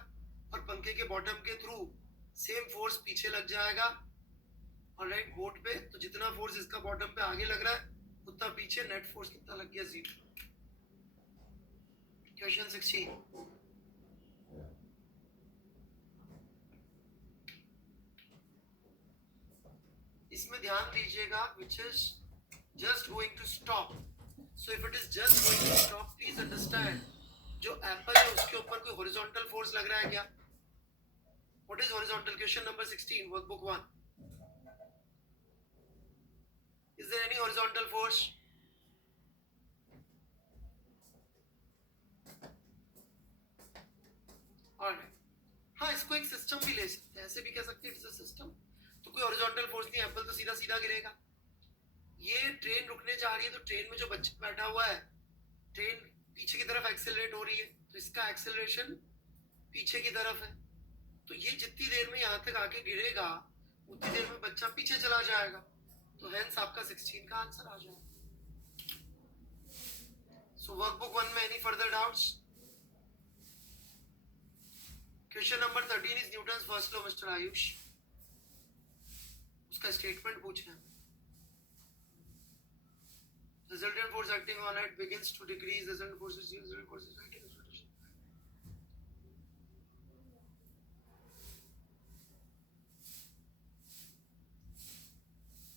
और पंखे के बॉटम के थ्रू सेम फोर्स पीछे लग जाएगा। और राइट बोट पे तो जितना फोर्स इसका बॉटम पे आगे लग रहा है उतना पीछे, नेट फोर्स कितना लग गया? 0। क्वेश्चन 16, इसमें ध्यान दीजिएगा, which is just going to stop. So if it is just going to stop, please understand, जो एप्पल है उसके ऊपर कोई हॉरिजॉन्टल फोर्स लग रहा है क्या? What is horizontal? Question number 16, workbook 1. Is there any horizontal force? Alright. हाँ, इसको एक सिस्टम भी ले सकते हैं, ऐसे भी कह सकते हैं इट्स अ सिस्टम। तो कोई हॉरिजॉन्टल फोर्स नहीं, एप्पल तो सीधा सीधा गिरेगा। ये ट्रेन रुकने जा रही है तो ट्रेन में जो बच्चा बैठा हुआ है, ट्रेन पीछे की तरफ एक्सेलरेट हो रही है तो इसका एक्सेलरेशन पीछे की तरफ है। तो ये जितनी देर में यहाँ तक आके गिरेगा उतनी देर में बच्चा पीछे चला जाएगा। तो हेंस आपका 16 का आंसर आ जाएगा। सो वर्कबुक 1 में any further doubts? Question number 13 is Newton's first law, mister Ayush. उसका स्टेटमेंट पूछना है। Resultant force acting on it begins to decrease. Resultant force is zero. Resultant force is acting as rotation.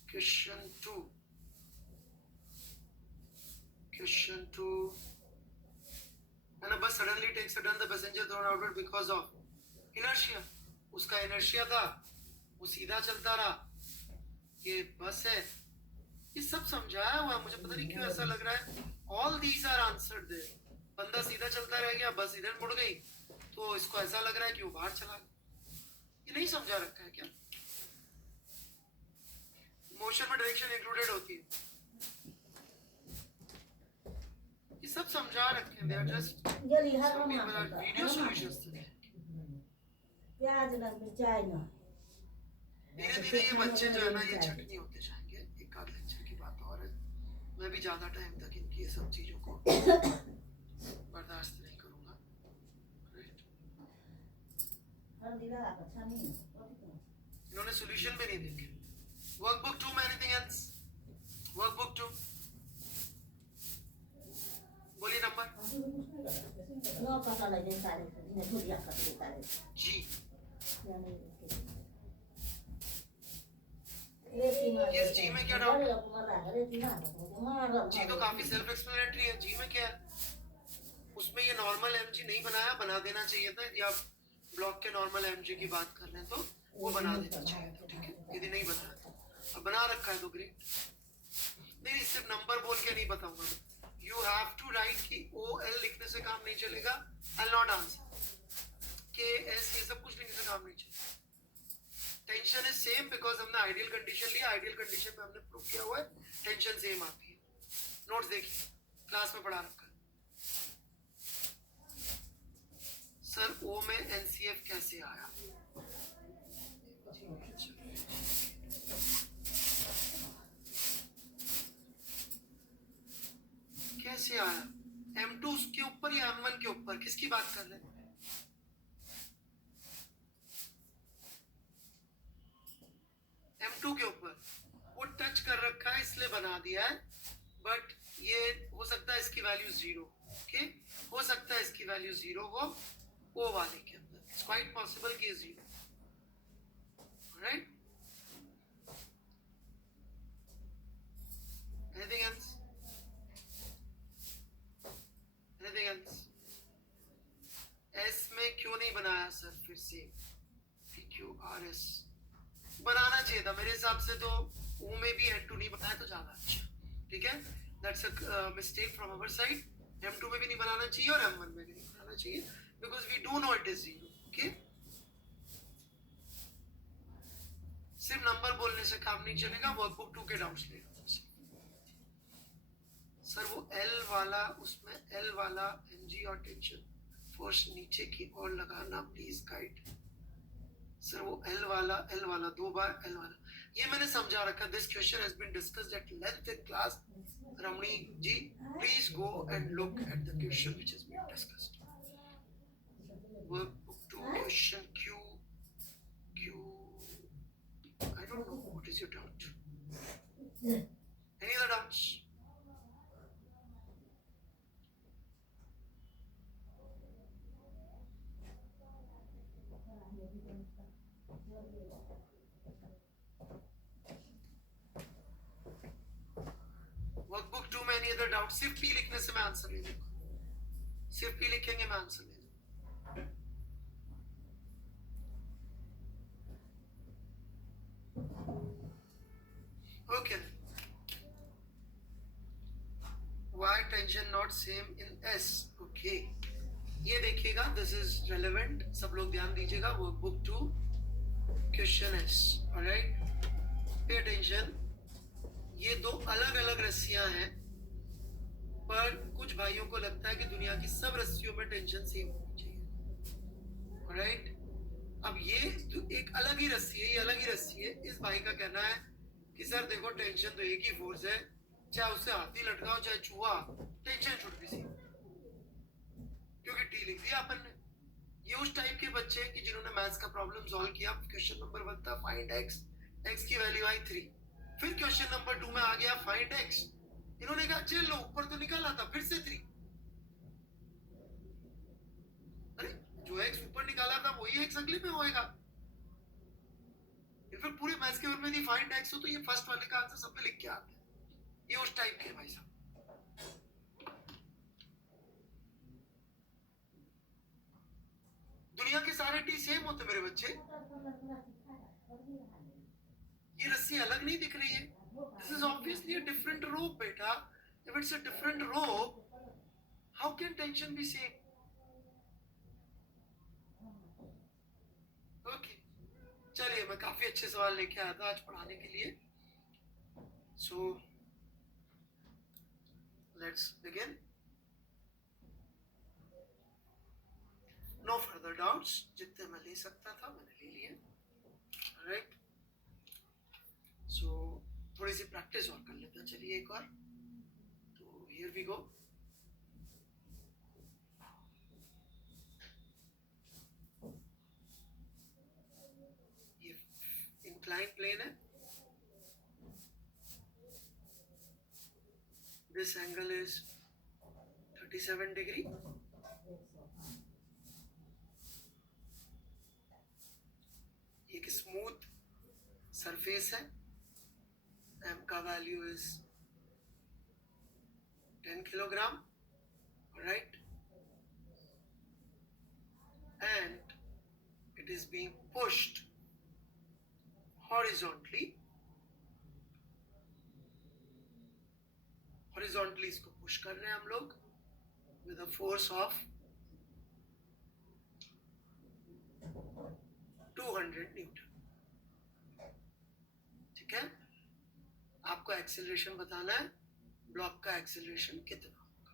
Question 2. Question 2. And a bus suddenly takes a turn. The passenger thrown outward because of inertia. उसका inertia था, वो सीधा चलता रहा। ये बस है, ये सब समझाया हुआ है। मुझे पता नहीं क्यों ऐसा लग रहा है all these are answered there. बंदा सीधा चलता रह गया, बस इधर मुड़ गई, तो इसको ऐसा लग रहा है कि वो बाहर चला गया। ये नहीं समझा रखा है क्या? मोशन में डायरेक्शन इंक्लूडेड होती है, ये सब समझा रखे हैं। They are just video solutions. प्याज ना मिर्चाई ना, धीरे धीरे ये बच्चे जो है ना ये चटनी होते जाएंगे। एक आध लेक्चर की बात और है, मैं भी ज्यादा टाइम तक इनकी ये सब चीजों को बर्दाश्त नहीं करूंगा। इन्होंने सॉल्यूशन भी नहीं देखे। वर्कबुक 2 में एनीथिंग एल्स? वर्कबुक 2 बोलिए नंबर जी। यस, जी में क्या डाउट? जी तो काफी सेल्फ एक्सप्लेनेटरी है। जी में क्या है? उसमें ये नॉर्मल एमजी नहीं बनाया, बना देना चाहिए था। यदि आप ब्लॉक के नॉर्मल एमजी की बात कर रहे हैं तो वो बना देना चाहिए था, ठीक है। यदि नहीं बनाया तो अब बना रखा है तो ग्रेट। नहीं, सिर्फ नंबर बोल के नहीं बताऊंगा। यू हैव टू राइट कि OL लिखने से काम नहीं चलेगा। आई नॉट आंसर के एस, ये सब कुछ लिखने से काम नहीं चलेगा। टेंशन इज सेम बिकॉज हमने आइडियल कंडीशन लिया, आइडियल कंडीशन में हमने प्रूव किया हुआ है टेंशन सेम आती है। नोट्स देखिए, क्लास में पढ़ा रखा है। सर ओ में एनसीएफ कैसे आया? कैसे आया? M2 के ऊपर या M1 के ऊपर, किसकी बात कर रहे हैं? M2 के ऊपर। वो टच कर रखा है इसलिए बना दिया है, बट ये हो सकता है इसकी वैल्यू 0, ओके, हो सकता है इसकी वैल्यू 0 हो ओ वाले के अंदर, इट्स क्वाइट पॉसिबल कि 0, right? Anything else? Anything else? S में क्यों नहीं बनाया सर फिर से? PQRS बनाना चाहिए था मेरे हिसाब से, तो ओ में भी N2 नहीं बनाया तो ज्यादा अच्छा, ठीक है? That's a mistake from our side. M2 में भी नहीं बनाना चाहिए और M1 में भी नहीं बनाना चाहिए, because we do know it is 0, okay? सिर्फ नंबर बोलने से काम नहीं चलेगा, वर्कबुक 2 के डाउट्स ले लो। सर वो L वाला, उसमें L वाला NG और टेंशन फोर्स नीचे की ओर लगाना प्लीज गाइड। सर वो L वाला 2 बार L वाला, ये मैंने समझा रखा। This question has been discussed at length in class. Ramani ji please go and look at the question which has been discussed. Workbook 2 question Q I don't know what is your doubt. Any other doubts? Workbook 2 में any other doubt? सिर्फ P लिखने से मैं answer ले लूंगा, सिर्फ P लिखेंगे मैं आंसर ले लूंगा। Okay. Why tension not same in S? Okay. ये देखिएगा, दिस इज रेलेवेंट, सब लोग ध्यान दीजिएगा। Workbook 2 question S, alright? Pay attention. ये दो अलग अलग रस्सियां हैं, पर कुछ भाइयों को लगता है कि दुनिया की सब रस्सियों में टेंशन सेम होनी चाहिए, ऑलराइट? अब ये एक अलग ही रस्सी है, ये अलग ही रस्सी है। इस भाई का कहना है कि सर देखो टेंशन तो एक ही फोर्स है, चाहे उससे हाथी लटकाओ चाहे चूहा, टेंशन शुड बी सेम, क्योंकि टी लिख दिया अपन ने। ये उस टाइप के बच्चे हैं कि जिन्होंने मैथ्स का प्रॉब्लम सॉल्व किया। क्वेश्चन नंबर 1 था फाइंड x, x की वैल्यू आई 3। फिर क्वेश्चन नंबर 2 में आ गया फाइंड x, इन्होंने कहा चल लो ऊपर तो निकाला था, फिर से 3। अरे जो x ऊपर निकाला था वही x अगले में होएगा। फिर पूरे मैथ्स के में नहीं फाइंड x हो तो ये फर्स्ट वाले का आंसर सब में लिख के आते हैं। ये उस टाइप के भाई साहब। दुनिया के सारे टी सेम होते मेरे बच्चे, ये रस्सी अलग नहीं दिख रही है। This is obviously a different rope बेटा। If it's a different rope, how can tension be same? Okay, चलिए मैं काफी अच्छे सवाल लेके आया था आज पढ़ाने के लिए। So let's begin. No further doubts, जितने मैं ले सकता था मैंने ले लिए, राइट? सो थोड़ी सी प्रैक्टिस और कर लेते हैं, चलिए एक और। तो हियर वी गो। ये इंक्लाइन प्लेन है, दिस एंगल इज 37 डिग्री। एक स्मूथ सरफेस है, m का value is 10 kilogram, right? And it is being pushed horizontally इसको पुश कर रहे हैं हम लोग with a force of 200 Newton. आपको एक्सेलरेशन बताना है, ब्लॉक का एक्सेलरेशन कितना होगा,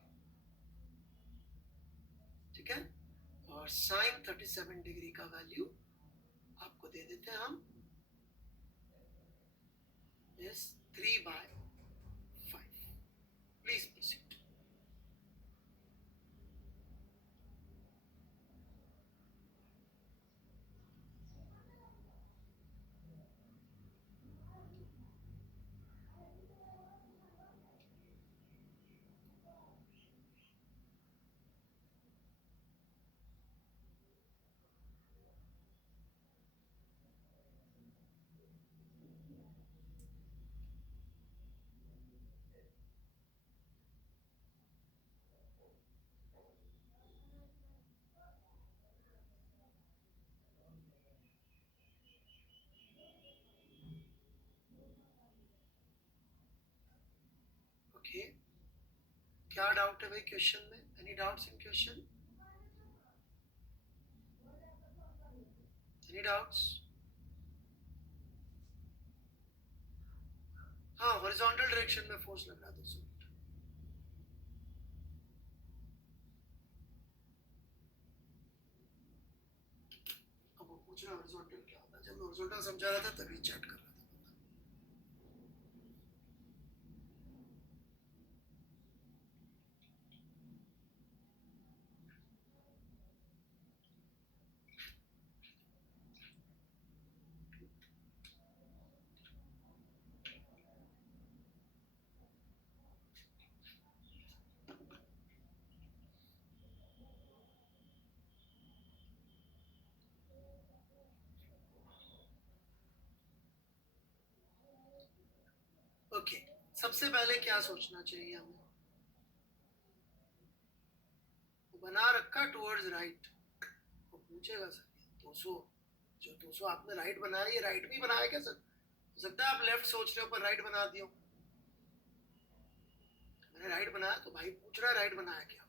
ठीक है। और साइन 37 डिग्री का वैल्यू आपको दे देते हैं हम इस 3/5। Please proceed. ओके, क्या डाउट है भाई क्वेश्चन में? Any doubts in question? Any doubts? हाँ, हॉरिजॉन्टल डायरेक्शन में फोर्स लग रहा है 200 मीटर। अब वो पूछ रहा है हॉरिजॉन्टल क्या होता है, जब मैं हॉरिजॉन्टल समझा रहा था तभी चैट कर रहा था। ओके, सबसे पहले क्या सोचना चाहिए हमें? बना रखा टुवर्ड्स राइट, वो पूछेगा सर 200, जो 200 आपने राइट बनाया, ये राइट भी बनाया क्या सर? हो सकता है आप लेफ्ट सोच रहे हो पर राइट बना दियो। मैंने राइट बनाया तो भाई पूछ रहा है राइट बनाया क्या।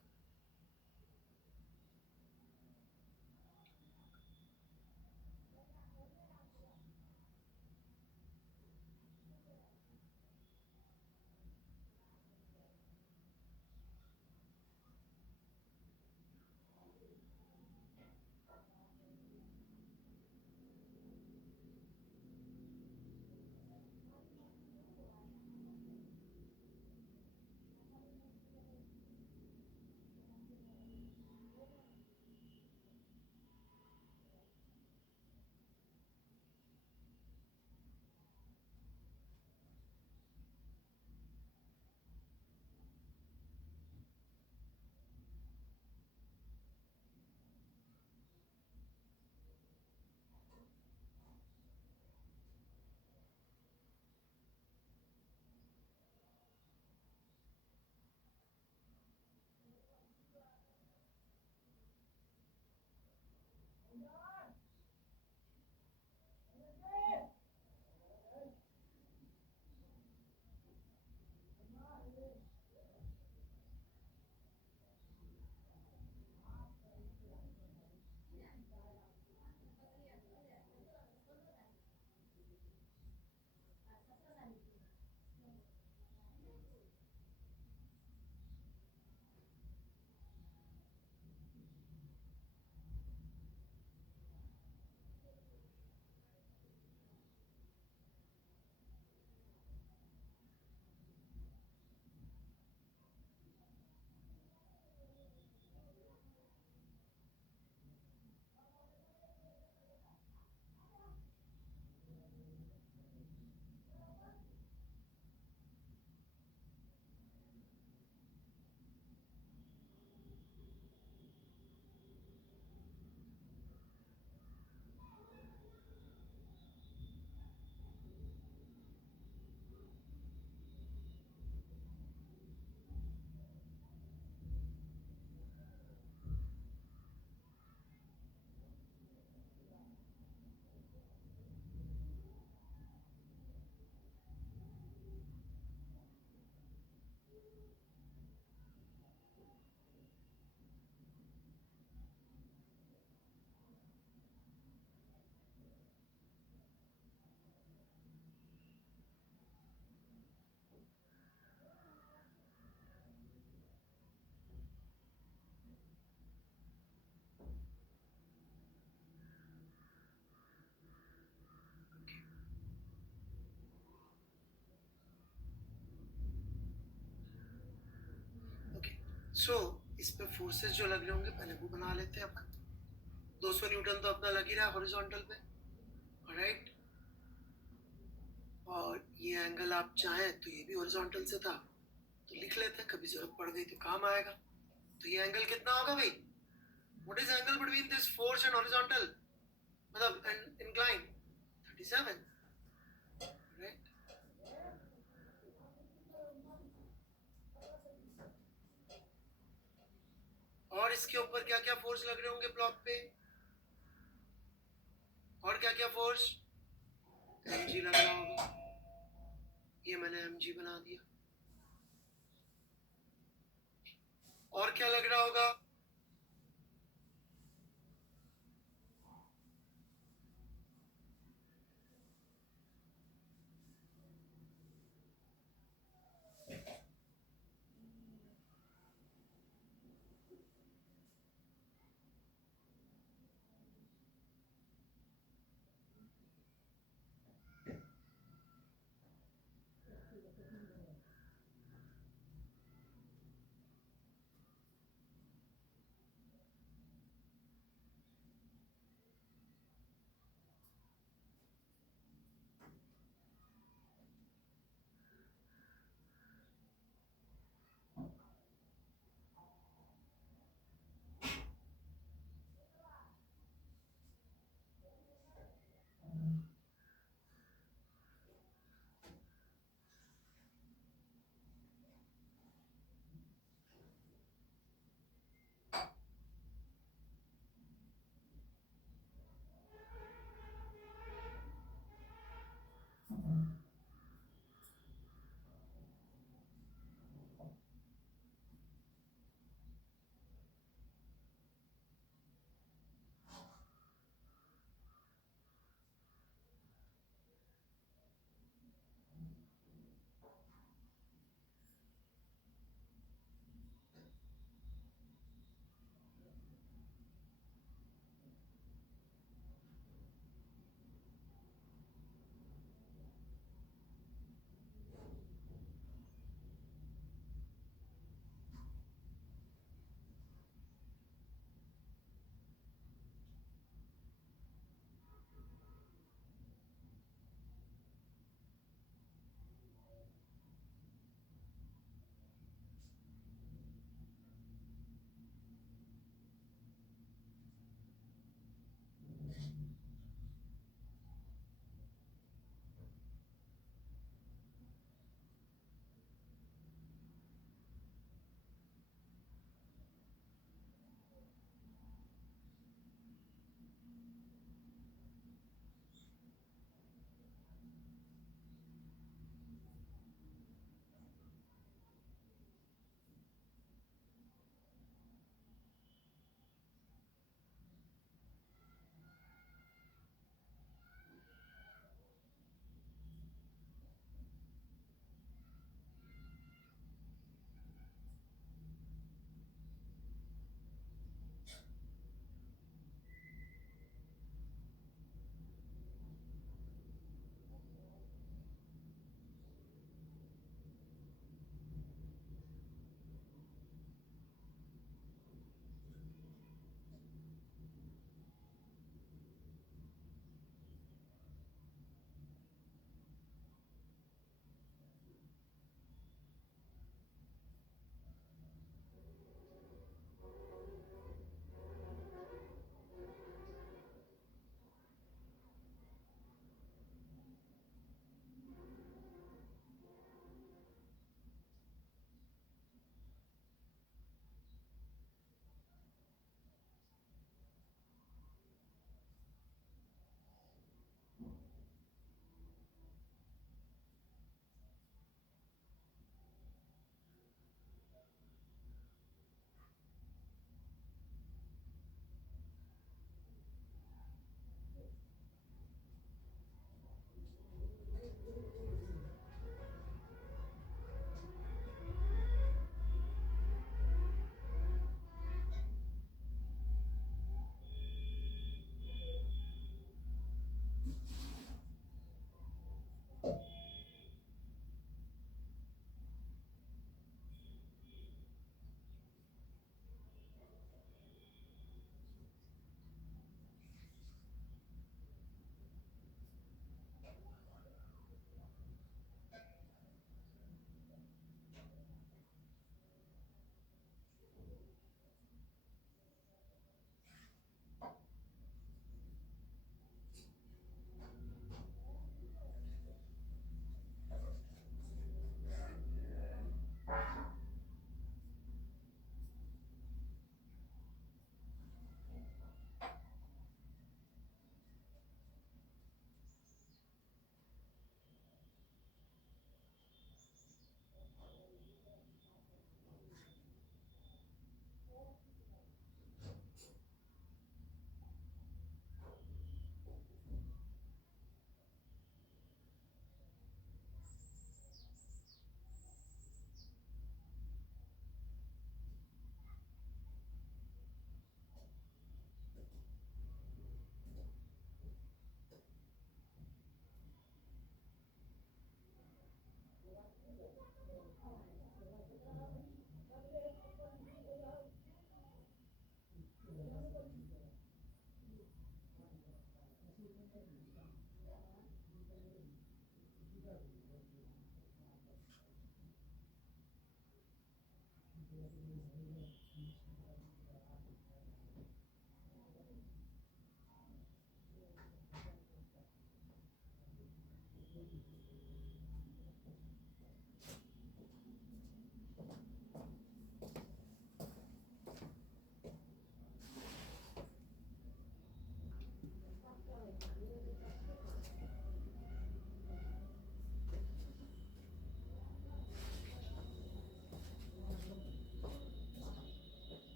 सो इस पे फोर्सेस जो लग रहे होंगे पहले वो बना लेते हैं अपन। 200 न्यूटन तो अपना लग ही रहा है हॉरिजॉन्टल पे, राइट। और ये एंगल आप चाहें तो ये भी हॉरिजॉन्टल से था, तो लिख लेते हैं, कभी जरूरत पड़ गई तो काम आएगा। तो ये एंगल कितना होगा भाई? What is angle between this force and horizontal, मतलब एंड इंक्लाइन? 37, राइट। और इसके ऊपर क्या क्या फोर्स लग रहे होंगे ब्लॉक पे? और क्या क्या फोर्स? mg लग रहा होगा, ये मैंने mg बना दिया। और क्या लग रहा होगा?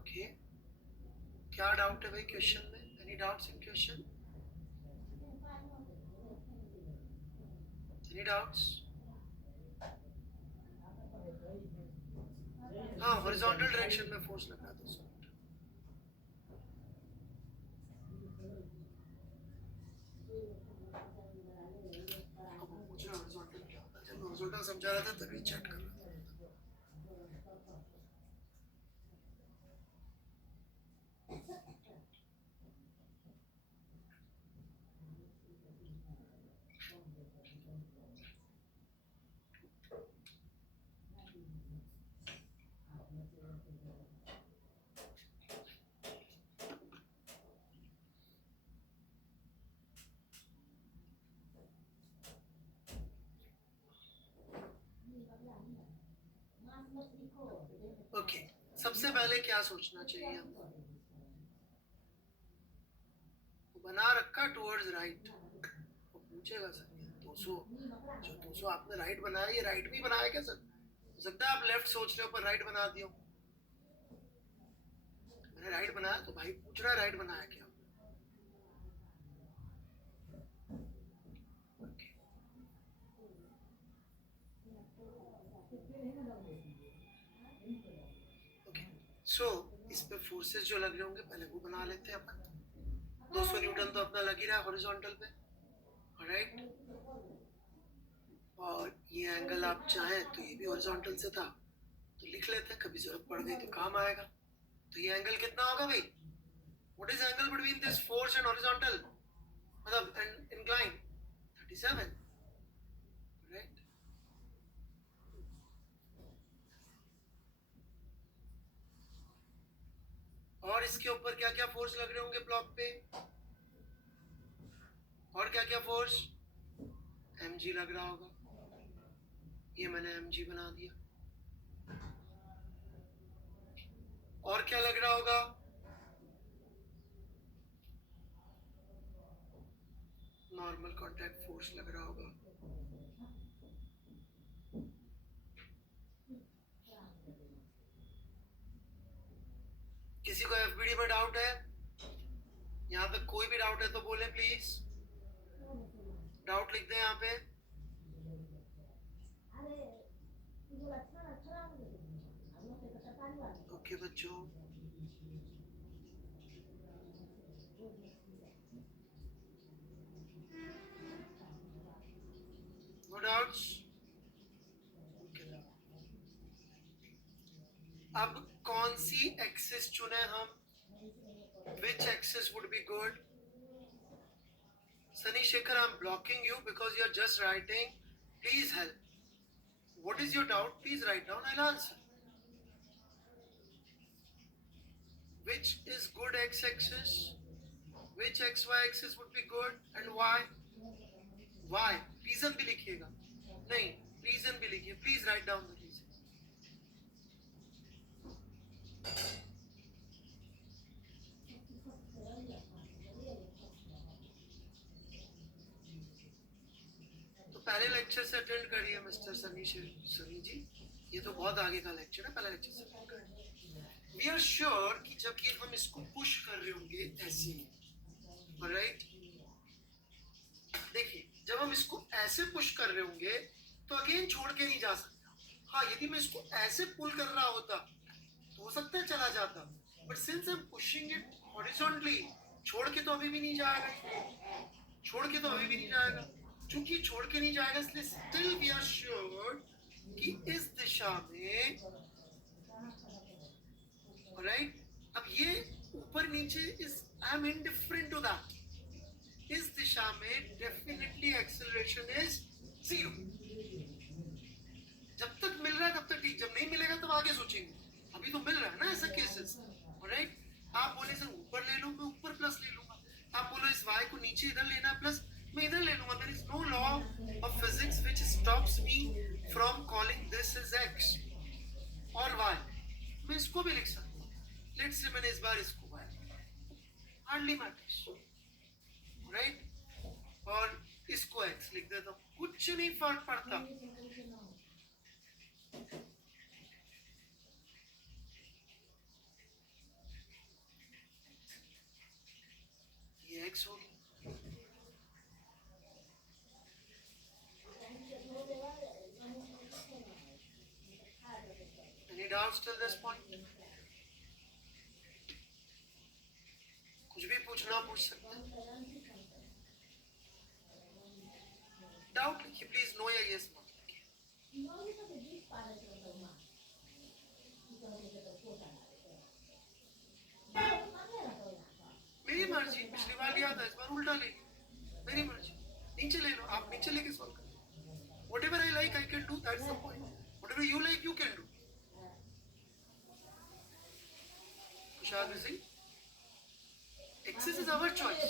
ओके, क्या डाउट है भाई क्वेश्चन में? Any doubts in question? Any doubts? हाँ, हॉरिजॉन्टल डायरेक्शन में फोर्स लगा दो सर। मुझे हॉरिजॉन्टल क्या होता है, जब हॉरिजॉन्टल समझा रहा था तभी चैट कर रहा था। ओके, सबसे पहले क्या सोचना चाहिए हमको? बना रखा टुवर्ड्स राइट, वो पूछेगा सर 200, जो 200 आपने राइट बनाया, ये राइट भी बनाया क्या सर? हो सकता है आप लेफ्ट सोच रहे हो पर राइट बना दियो। मैंने राइट बनाया तो भाई पूछ रहा है राइट बनाया क्या? ओके, सो इस पे फोर्सेस जो लग रहे होंगे पहले वो बना लेते हैं अपन। 200 न्यूटन तो अपना लग ही रहा है हॉरिजॉन्टल पे, राइट? और ये एंगल आप चाहें तो ये भी हॉरिजॉन्टल से था, तो लिख लेते हैं, कभी जरूरत पड़ गई तो काम आएगा। तो ये एंगल कितना होगा भाई? What is angle between this force and horizontal, मतलब एंड इंक्लाइन? 37, राइट? और इसके ऊपर क्या क्या फोर्स लग रहे होंगे ब्लॉक पे? और क्या क्या फोर्स? mg लग रहा होगा, ये मैंने mg बना दिया। और क्या लग रहा होगा? नॉर्मल कांटेक्ट फोर्स लग रहा होगा। किसी को एफबीडी में डाउट है? यहाँ पे कोई भी डाउट है तो बोले प्लीज, डाउट लिख दें यहाँ पे। ओके बच्चों, नो डाउट्स? अब कौन सी एक्सिस चुने हम? Which axis would be good? Sunny Shekhar, I'm blocking you because you're just writing. Please help. What is your doubt? Please write down, I'll answer. Which is good x-axis? Which xy axis would be good and why? Why? Reason भी लिखिएगा। नहीं, reason भी लिखिए। Please write down the reason. तो पहले lecture से attend करिए mister Sunny जी, ये तो बहुत आगे का लेक्चर है, पहले लेक्चर से अटेंड करिए। वी आर श्योर कि जब ये हम इसको पुश कर रहे होंगे ऐसे, राइट? देखिए, जब हम इसको ऐसे पुश कर रहे होंगे तो अगेन छोड़ के नहीं जा सकता। हाँ, यदि मैं इसको ऐसे पुल कर रहा होता तो हो सकता है चला जाता, but since I am pushing it horizontally, छोड़ के तो अभी भी नहीं जाएगा, छोड़ के तो अभी भी नहीं जाएगा। चूंकि छोड़ के नहीं जाएगा इसलिए स्टिल वी आर श्योर कि इस दिशा में, राइट, अब ये ऊपर नीचे इस I am indifferent to that, इस दिशा में डेफिनेटली एक्सेलरेशन इज 0। जब तक मिल रहा है तब तक ठीक, जब नहीं मिलेगा तब आगे सोचेंगे, अभी तो मिल रहा है ना ऐसा केसेस, राइट। आप बोले सर ऊपर ले लो, मैं ऊपर प्लस ले लूंगा, आप बोलो इस y को नीचे इधर लेना प्लस, मैं इधर ले लूंगा। There is no law of physics which stops me from calling this is x और y। मैं इसको भी लिख सकता हूँ, लेट्स से मैंने इस बार इसको y, हार्डली मैटर्स, राइट, और इसको x लिख देता हूँ, कुछ नहीं फर्क पड़ता। ये x हो गया। Any doubts till this point? कुछ भी पूछना पूछ सकते हैं, डाउट लिखिए प्लीज, नो या यस मत लिखिए। मेरी मर्जी, पिछली बार लिया था, इस बार उल्टा ले लिया, मेरी मर्जी। नीचे ले लो, आप नीचे लेके सॉल्व करो, whatever I like I can do, that's the point, whatever you like you can do। Kushal Singh, axes is our choice.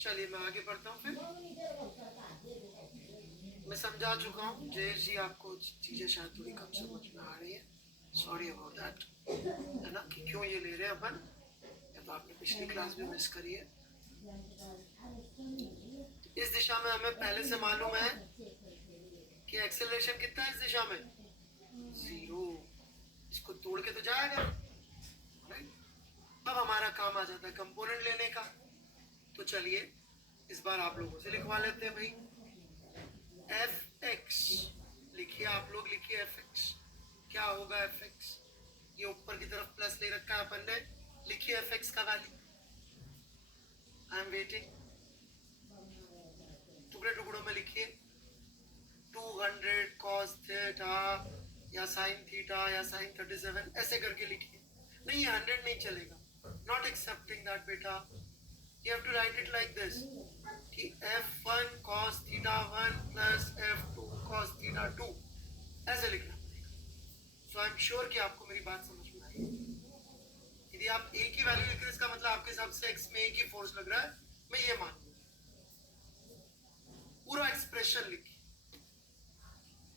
चलिए मैं आगे बढ़ता हूँ, फिर मैं समझा चुका हूँ जयेश जी, आपको चीजें शायद थोड़ी कम समझ में आ रही है, सॉरी अबाउट दैट, है ना, कि क्यों ये ले रहे हैं अपन, या तो आपने पिछली क्लास भी मिस करी है। इस दिशा में हमें पहले से मालूम है कि एक्सेलरेशन कितना है इस दिशा में, 0, इसको तोड़ के तो जाएगा, राइट। अब हमारा काम आ जाता है कंपोनेंट लेने का, तो चलिए इस बार आप लोगों से लिखवा लेते हैं भाई, fx लिखिए, आप लोग लिखिए fx, क्या होगा fx, ये ऊपर की तरफ प्लस ले रखा है अपन ने, लिखिए fx का वैल्यू, आई एम वेटिंग, टुकड़े टुकड़ों में लिखिए, 200 cos थीटा या sin थीटा या sin 37, ऐसे करके लिखिए, नहीं 100 नहीं चलेगा, नॉट एक्सेप्टिंग दैट बेटा, you have to write it like this कि f1 cos theta 1 plus f2 cos theta 2, ऐसे लिखना पड़ेगा। सो आई एम श्योर कि आपको मेरी बात समझ में आई। यदि आप a की वैल्यू लिख रहे हैं, इसका मतलब आपके हिसाब से x में a की फोर्स लग रहा है, मैं ये मान लूँ, पूरा एक्सप्रेशन लिखिए,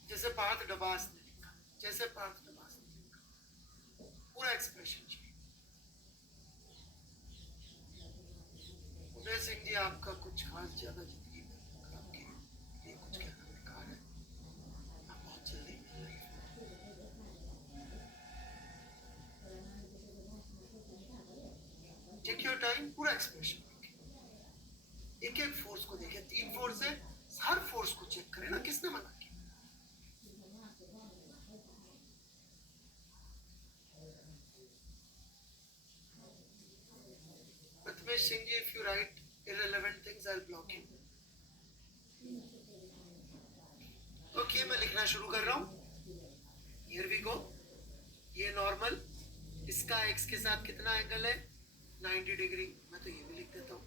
जैसे पार्थ डबास ने लिखा, जैसे पार्थ डबास ने लिखा, पूरा एक्सप्रेशन। उदय सिंह जी, आपका कुछ खास ज्यादा जिंदगी में आपके लिए कुछ कहना बेकार है, आप बहुत जल्दी मिल रही है। टेक योर टाइम, पूरा एक्सप्रेशन देखिए, एक एक फोर्स को देखिए, 3 फोर्स है, हर फोर्स को चेक करें ना, किसने मना किया। Prathamesh Singh ji, if you write irrelevant things, I'll block you. Okay, मैं लिखना शुरू कर रहा हूँ। Here we go. ये नॉर्मल, इसका x के साथ कितना एंगल है, 90 डिग्री, मैं तो ये भी लिख देता हूँ,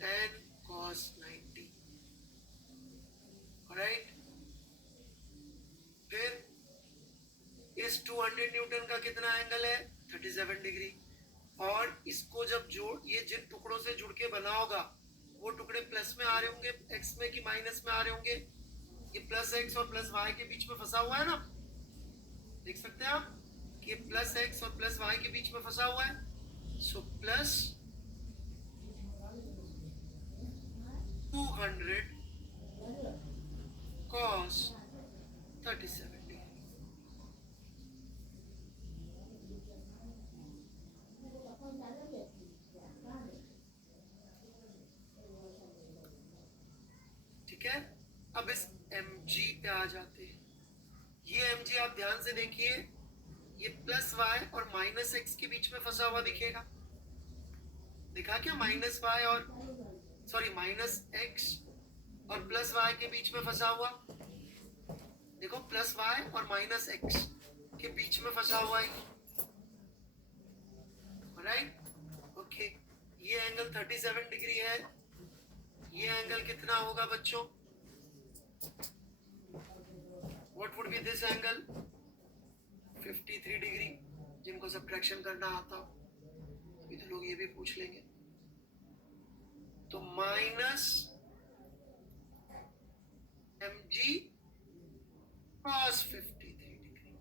tan cos 90, राइट। फिर इस 200 न्यूटन का कितना एंगल है, 37 डिग्री, और इसको जब जोड़, ये जिन टुकड़ों से जुड़ के बना होगा वो टुकड़े प्लस में आ रहे होंगे x में कि माइनस में आ रहे होंगे, ये प्लस x और प्लस y के बीच में फंसा हुआ है ना, देख सकते हैं आप कि ये प्लस x और प्लस y के बीच में फंसा हुआ है, सो प्लस 200 cos 37 डिग्री। ठीक है, अब इस mg पे आ जाते हैं। ये mg आप ध्यान से देखिए, ये प्लस y और माइनस x के बीच में फंसा हुआ दिखेगा, दिखा क्या, माइनस y और सॉरी माइनस x और प्लस वाई के बीच में फंसा हुआ, देखो प्लस वाई और माइनस एक्स के बीच में फंसा हुआ है, राइट? ओके, ये एंगल 37 डिग्री है, ये एंगल कितना होगा बच्चों? What would be this angle? 53 degree. जिनको सब्ट्रैक्शन करना आता हो, अभी तो लोग ये भी पूछ लेंगे। तो माइनस mg cos 53 डिग्री,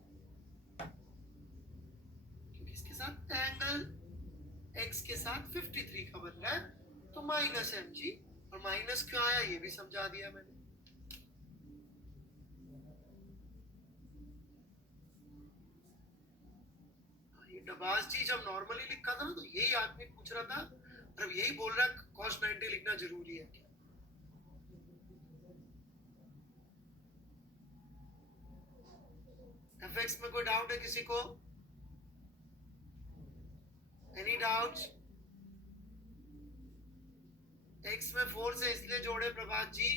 क्योंकि इसके साथ एंगल x के साथ 53 का बन रहा है, तो माइनस mg, और माइनस क्यों आया ये भी समझा दिया मैंने। ये डबास जी जब नॉर्मली लिखा था ना, तो यही आदमी पूछ रहा था, और अब यही बोल रहा है cos 90 लिखना जरूरी है क्या? fx में कोई डाउट है किसी को? Any doubts? x में फोर्स है इसलिए जोड़े प्रभात जी,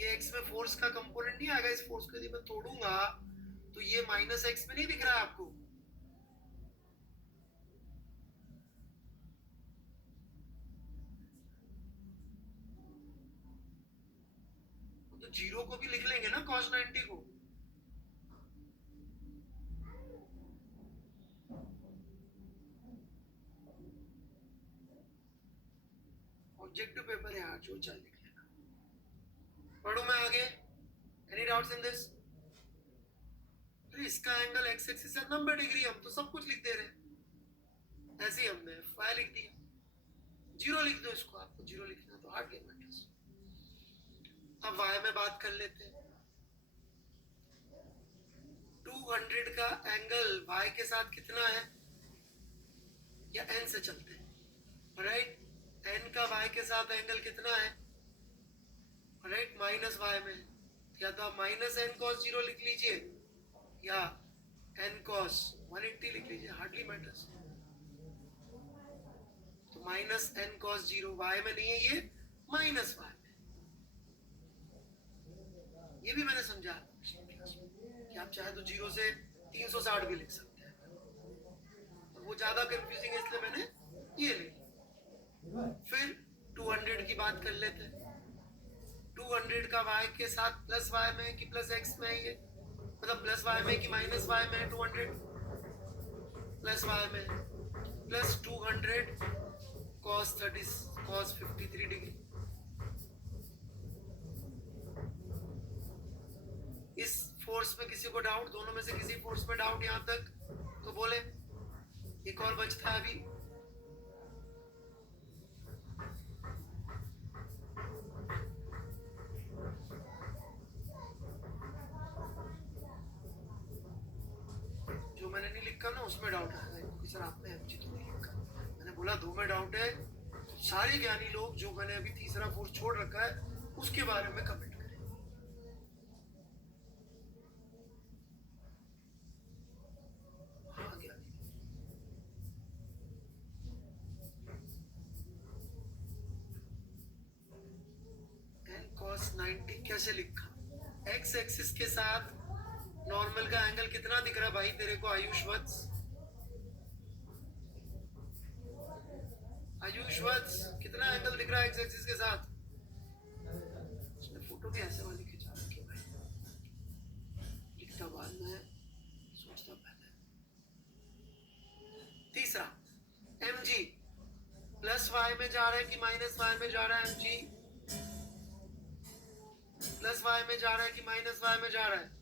ये x में फोर्स का कंपोनेंट नहीं आएगा, इस फोर्स को यदि मैं तोड़ूंगा तो ये माइनस x में नहीं दिख रहा है आपको? तो जीरो को भी लिख लेंगे ना cos 90 को। ऑब्जेक्टिव पेपर है यार, जो चाहे लिख लेना। पढ़ू मैं आगे? Any doubts in this? इसका एंगल एक्स एक्सिस से 90 डिग्री, हम तो सब कुछ लिख दे रहे, ऐसे ही हमने फाइ लिख दिया। जीरो लिख दो इसको, आपको जीरो लिखना तो हार्डली मैटर्स। अब वाई में बात कर लेते हैं। 200 का एंगल वाई के साथ कितना है, या एन से चलते हैं, राइट? एन का वाई के साथ एंगल कितना है, राइट? माइनस वाई में, या तो आप माइनस एन कॉस 0 लिख लीजिए, या एन कॉस 180 लिख लीजिए, हार्डली मैटर्स। तो माइनस एन कॉस 0 वाई में नहीं है, ये माइनस वाई में। ये भी मैंने समझा कि आप चाहे तो 0 से 360 भी लिख सकते हैं, तो वो ज्यादा कंफ्यूजिंग है, इसलिए मैंने ये लिखा। फिर 200 की बात कर लेते हैं। 200 का y के साथ प्लस y में कि प्लस x में है, ये मतलब प्लस y में कि माइनस y में है? 200 प्लस y में, प्लस 200 cos 53 डिग्री। इस फोर्स में किसी को डाउट? दोनों में से किसी फोर्स में डाउट यहां तक तो बोले। एक और बचता है अभी, जो मैंने नहीं लिखा ना उसमें डाउट आएगा क्योंकि सर आपने mg तो नहीं लिखा। मैंने बोला दो में डाउट है, सारे ज्ञानी लोग जो मैंने अभी तीसरा फोर्स छोड़ रखा है उसके बारे में कमेंट करें। हाँ ज्ञानी, एन कॉस 90 कैसे लिखा? एक्स एक्सिस के साथ नॉर्मल का एंगल कितना दिख रहा है भाई तेरे को आयुष वत्स? आयुष वत्स कितना एंगल दिख रहा है एक्स एक्सिस के साथ? उसने फोटो भी ऐसे वाली खिंचा रखी भाई, लिखता बाद में सोचता पहले। तीसरा mg प्लस y में जा रहा है कि माइनस y में जा रहा है? mg प्लस y में जा रहा है कि माइनस y में जा रहा है?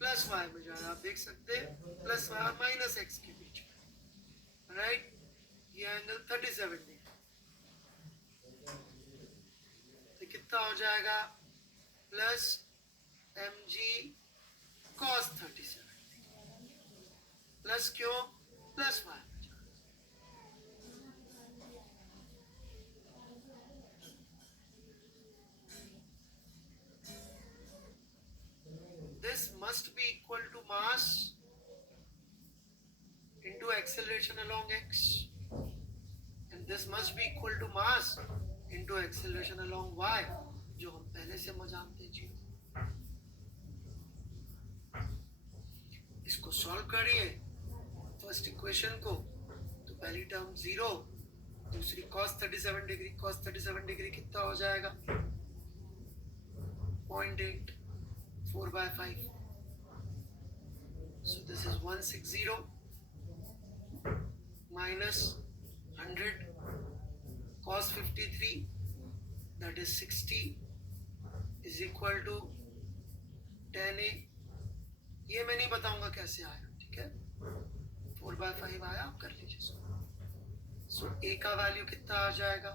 प्लस y में जा रहा है। आप देख सकते हैं प्लस y और माइनस x के बीच में, राइट? ये एंगल 37 डिग्री, तो कितना हो जाएगा? प्लस mg cos 37 प्लस क्यों? प्लस y में जा रहा है। This must be equal to mass into acceleration along x, and this must be equal to mass into acceleration along Y, जो हम पहले से जानते हैं 0। इसको सॉल्व करिए फर्स्ट इक्वेशन को, तो पहली टर्म 0, दूसरी cos 37 डिग्री, cos 37 डिग्री कितना हो जाएगा 0.8, 4/5, so this is 160 minus 100 cos 53, that is 60, is equal to 10a। ये मैं नहीं बताऊंगा कैसे आया, ठीक है, 4/5 आया, आप कर लीजिए। सो a का वैल्यू कितना आ जाएगा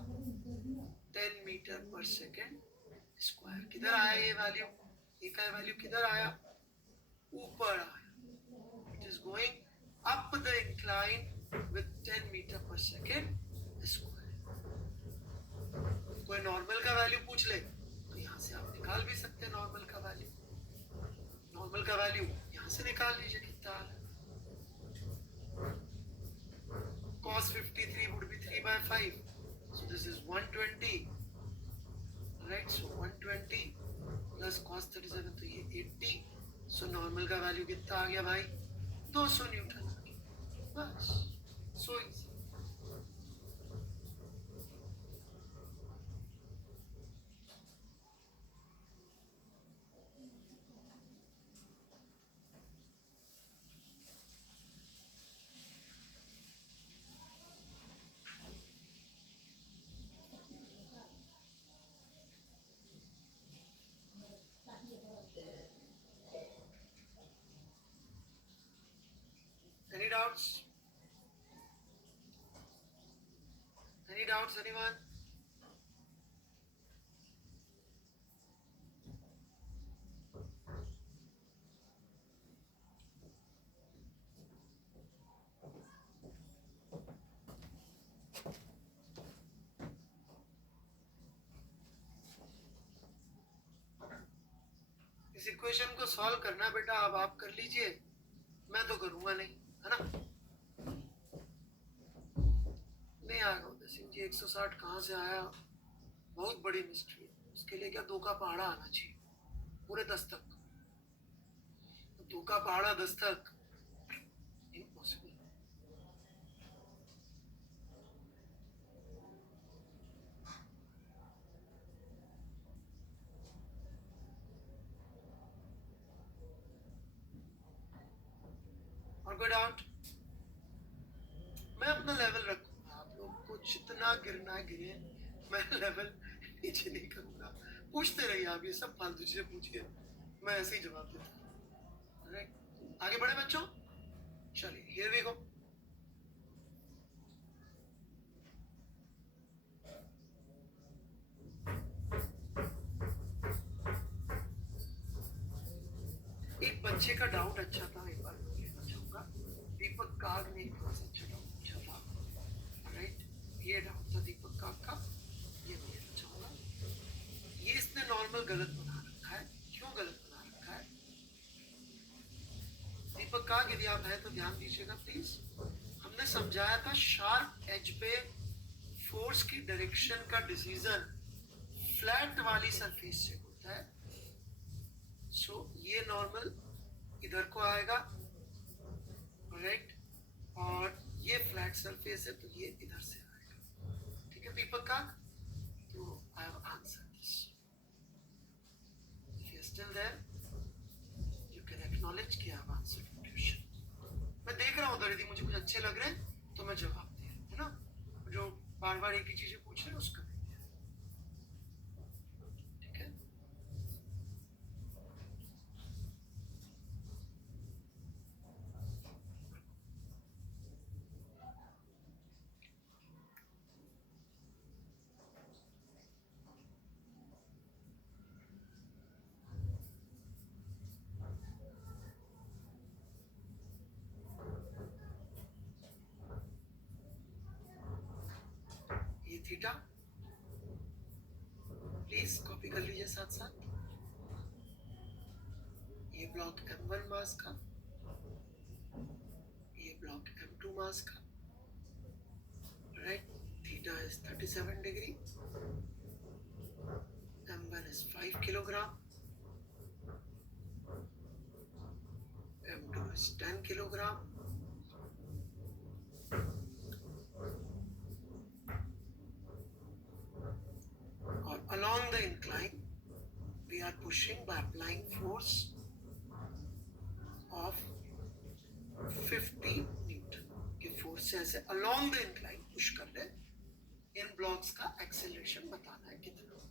10 मीटर पर सेकेंड स्क्वायर। किधर आया ये वैल्यू, a का वैल्यू किधर आया, ऊपर आया। It is going up the incline with 10 meter पर सेकेंड स्क्वायर। कोई नॉर्मल का वैल्यू पूछ ले तो यहाँ से आप निकाल भी सकते हैं नॉर्मल का वैल्यू। नॉर्मल का वैल्यू यहाँ से निकाल लीजिए कितना आ रहा है। cos 53 would be 3/5, so this is 120, right? So 120 plus cos 37, तो ये 80, so नॉर्मल का वैल्यू कितना आ गया भाई 200 न्यूटन आ गया, बस। so easy। Any doubts? Any doubts, anyone? इस इक्वेशन को सॉल्व करना बेटा अब आप कर लीजिए, मैं तो करूंगा नहीं, है ना। नहीं आएगा उदय सिंह जी, 160 कहाँ से आया, बहुत बड़ी मिस्ट्री है। उसके लिए क्या 2 का पहाड़ा आना चाहिए, पूरे 10 तक। 2 का पहाड़ा 10 तक इम्पॉसिबल। और कोई डाउट? मैं अपना लेवल रखूंगा, आप लोग को जितना गिरना गिरे, मैं लेवल नीचे नहीं करूंगा। पूछते रहिए आप, ये सब फालतू चीजें पूछिए, मैं ऐसे ही जवाब देता हूँ। आगे बढ़े बच्चों, चलिए हियर वी गो। एक बच्चे का डाउट अच्छा था, एक बार लेना चाहूंगा। दीपक काग ने एक बहुत अच्छा डाउट पूछा था, राइट। ये डाउट था दीपक काग का, ये मैं लेना चाहूंगा। ये इसने नॉर्मल गलत बना रखा है, क्यों गलत बना रखा है दीपक काग? यदि आप है तो ध्यान दीजिएगा प्लीज। हमने समझाया था शार्प एज पे फोर्स की डायरेक्शन का डिसीजन फ्लैट वाली सरफेस से होता है। सो ये नॉर्मल इधर को आएगा, राइट, और ये फ्लैट सरफेस है तो ये इधर से आएगा, ठीक है दीपक काग। तो I have answered this. If you are still there you can acknowledge कि I have answered your question. मैं देख रहा हूँ दरिदी, मुझे कुछ अच्छे लग रहे हैं तो मैं जवाब दे रहा हूँ, है ना। जो बार बार एक ही चीजें पूछ रहे हैं उसका नहीं है, ठीक है। ये थीटा प्लीज कॉपी कर लीजिए साथ साथ। ये ब्लॉक m1 मास का, ये ब्लॉक m2 मास का, right. Theta theta is 37 degree, m1 is 5 kilogram, m2 is 10 kilogram, or along the incline we are pushing by applying force of 50 Newton के फोर्स से ऐसे along the incline push कर रहे, इन blocks का acceleration बताना है कितना होगा।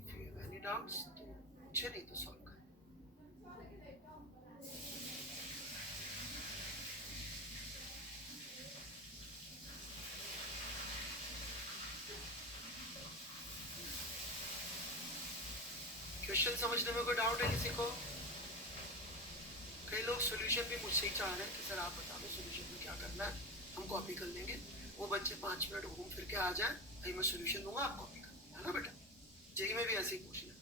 If you have any doubts तो पूछे, नहीं तो सॉल्व करें। क्वेश्चन समझने में कोई डाउट है किसी को? कई लोग सॉल्यूशन भी मुझसे ही चाह रहे हैं कि सर आप बता दो सॉल्यूशन में क्या करना है, हम कॉपी कर लेंगे। वो बच्चे 5 मिनट घूम फिर के आ जाए, भाई मैं सॉल्यूशन दूंगा, आप कॉपी कर लेना, है ना बेटा? जेई में भी ऐसे ही पूछ लेना।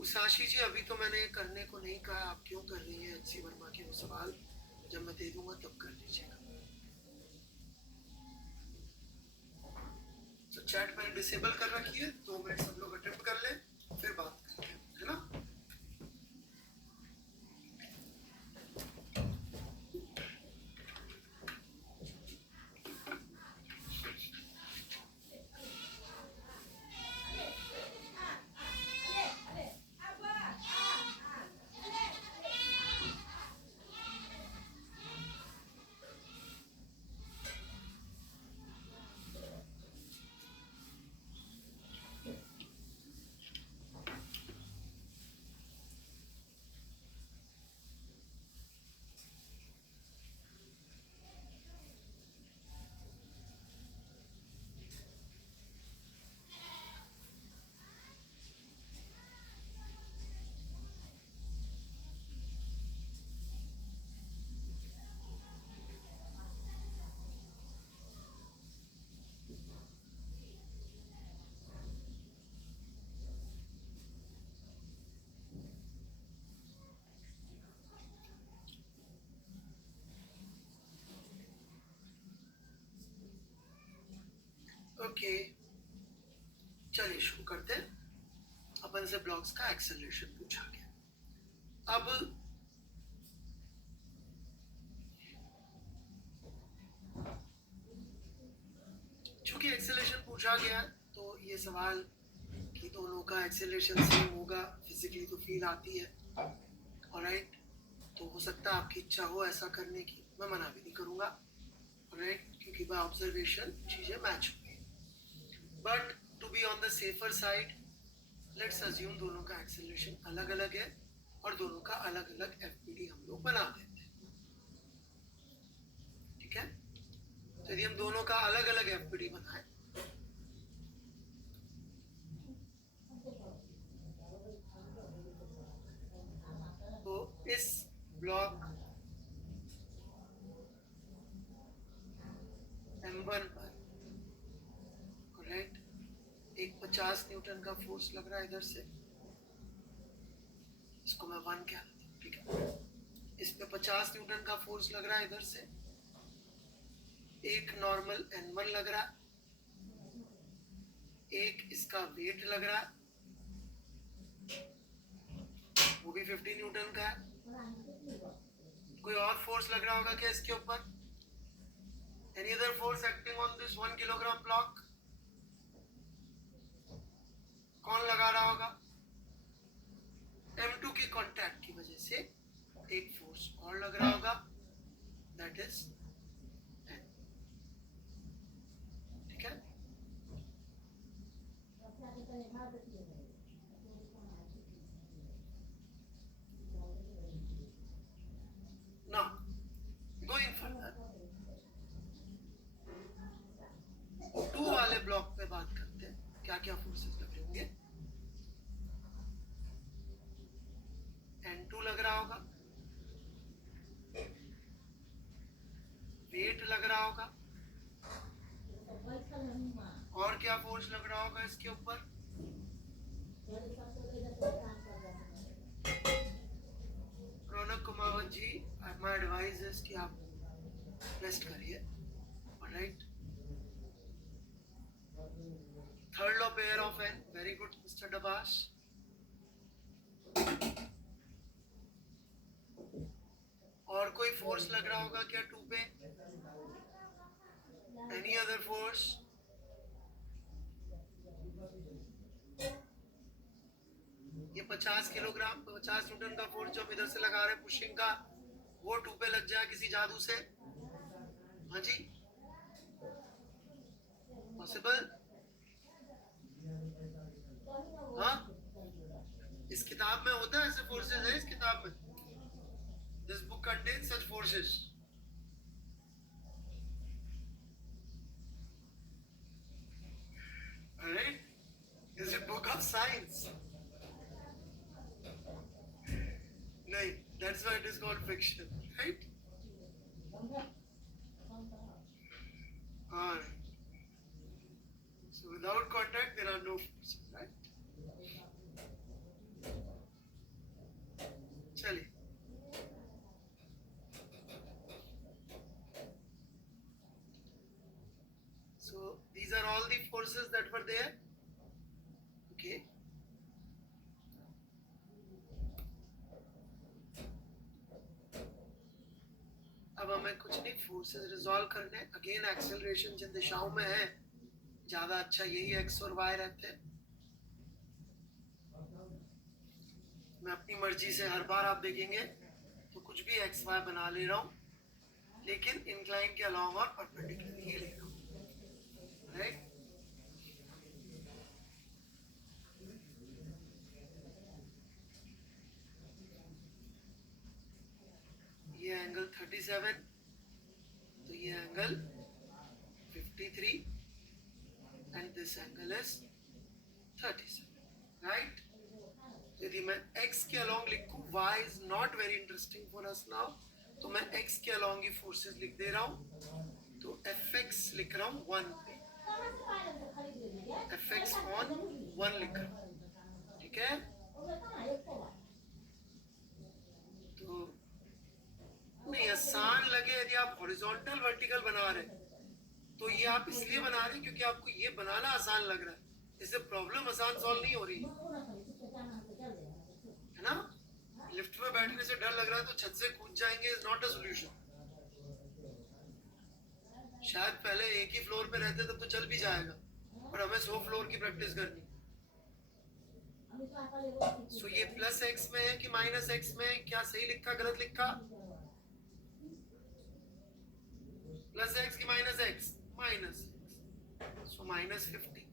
उषाशी जी, अभी तो मैंने करने को नहीं कहा, आप क्यों कर रही हैं एचसी वर्मा के वो सवाल? जब मैं दे दूंगा तब कर लीजिएगा। तो चैट मैंने डिसेबल कर रखी है, 2 मिनट सब लोग अटेम्प्ट कर ले, फिर बात करते हैं, है ना? ओके, चलिए शुरू करते हैं। अपन से ब्लॉक्स का एक्सेलरेशन पूछा गया। अब चूंकि एक्सेलरेशन पूछा गया तो ये सवाल कि दोनों का एक्सेलरेशन सेम होगा फिजिकली तो फील आती है, ऑलराइट? तो हो सकता है आपकी इच्छा हो ऐसा करने की, मैं मना भी नहीं करूंगा, ऑलराइट? क्योंकि बाय ऑब्जर्वेशन चीजें मैच हो गई। But to be on the safer side, let's assume दोनों का एक्सेलरेशन अलग अलग है और दोनों का अलग अलग एफपीडी हम लोग बना देते हैं, ठीक है? तो यदि हम दोनों का अलग अलग एफपीडी बनाए तो इस ब्लॉक M1 पर, करेक्ट, एक 50 न्यूटन का फोर्स लग रहा है इधर से, इसको मैं 1 कह देता हूं, ठीक है? इस पे 50 न्यूटन का फोर्स लग रहा है इधर से, एक नॉर्मल N1 लग रहा है, एक इसका वेट लग रहा है, वो भी 50 न्यूटन का है। कोई और फोर्स लग रहा होगा क्या इसके ऊपर? Any other force acting on this 1 kilogram block? कौन लगा रहा होगा? M2 की कांटेक्ट की वजह से एक फोर्स और लग रहा होगा, दैट इज N, ठीक है? रहा होगा? और क्या फोर्स लग रहा होगा इसके ऊपर? रौनक कुमावत जी, माय एडवाइस है कि आप रेस्ट करिए, alright? Third law pair of N, very good mister Dabas. और कोई फोर्स लग रहा होगा क्या 2 पे? Any other force? ये 50 किलोग्राम 50 न्यूटन का फोर्स जो हम इधर से लगा रहे हैं पुशिंग का, वो 2 पे लग जाए किसी जादू से? हाँ जी, पॉसिबल? हाँ, इस किताब में होता है ऐसे फोर्सेस है, इस किताब में। This book contains such forces. Alright? Is it book of science? नहीं, that's why it is called fiction, right? Alright. So without contact, there are no forces, right? चलिए, so these are all the forces that were there. Okay. अब हमें कुछ नहीं, forces resolve करने। Again acceleration जिन दिशाओं में है ज्यादा अच्छा यही एक्स और वाई रहते हैं। मैं अपनी मर्जी से हर बार आप देखेंगे तो कुछ भी एक्स वाई बना ले रहा हूँ, लेकिन इंक्लाइन के अलावा और परपेंडिकुलर ही ले रहा हूँ, राइट? ये एंगल 37, तो ये angle 53 and this angle is 37, right? यदि मैं x के अलोंग लिखूं, y is not very interesting for us now, तो मैं x के अलोंग ही फोर्सेस लिख दे रहा हूं। तो fx लिख रहा हूं 1 पे, fx ऑन 1 लिख रहा हूं, ठीक है? तो नहीं, आसान लगे यदि आप हॉरिजॉन्टल वर्टिकल बना रहे हैं तो ये आप इसलिए बना रहे हैं क्योंकि आपको ये बनाना आसान लग रहा है, इससे प्रॉब्लम आसान सॉल्व नहीं हो रही है ना? लिफ्ट में बैठने से डर लग रहा है तो छत से कूद जाएंगे इज नॉट अ सॉल्यूशन। शायद पहले एक ही फ्लोर पे रहते तब तो चल भी जाएगा, पर हमें 100 फ्लोर की प्रैक्टिस करनी। सो ये प्लस एक्स में है कि माइनस एक्स में? क्या सही लिखा गलत लिखा? प्लस एक्स की minus x? Minus x, so minus 50।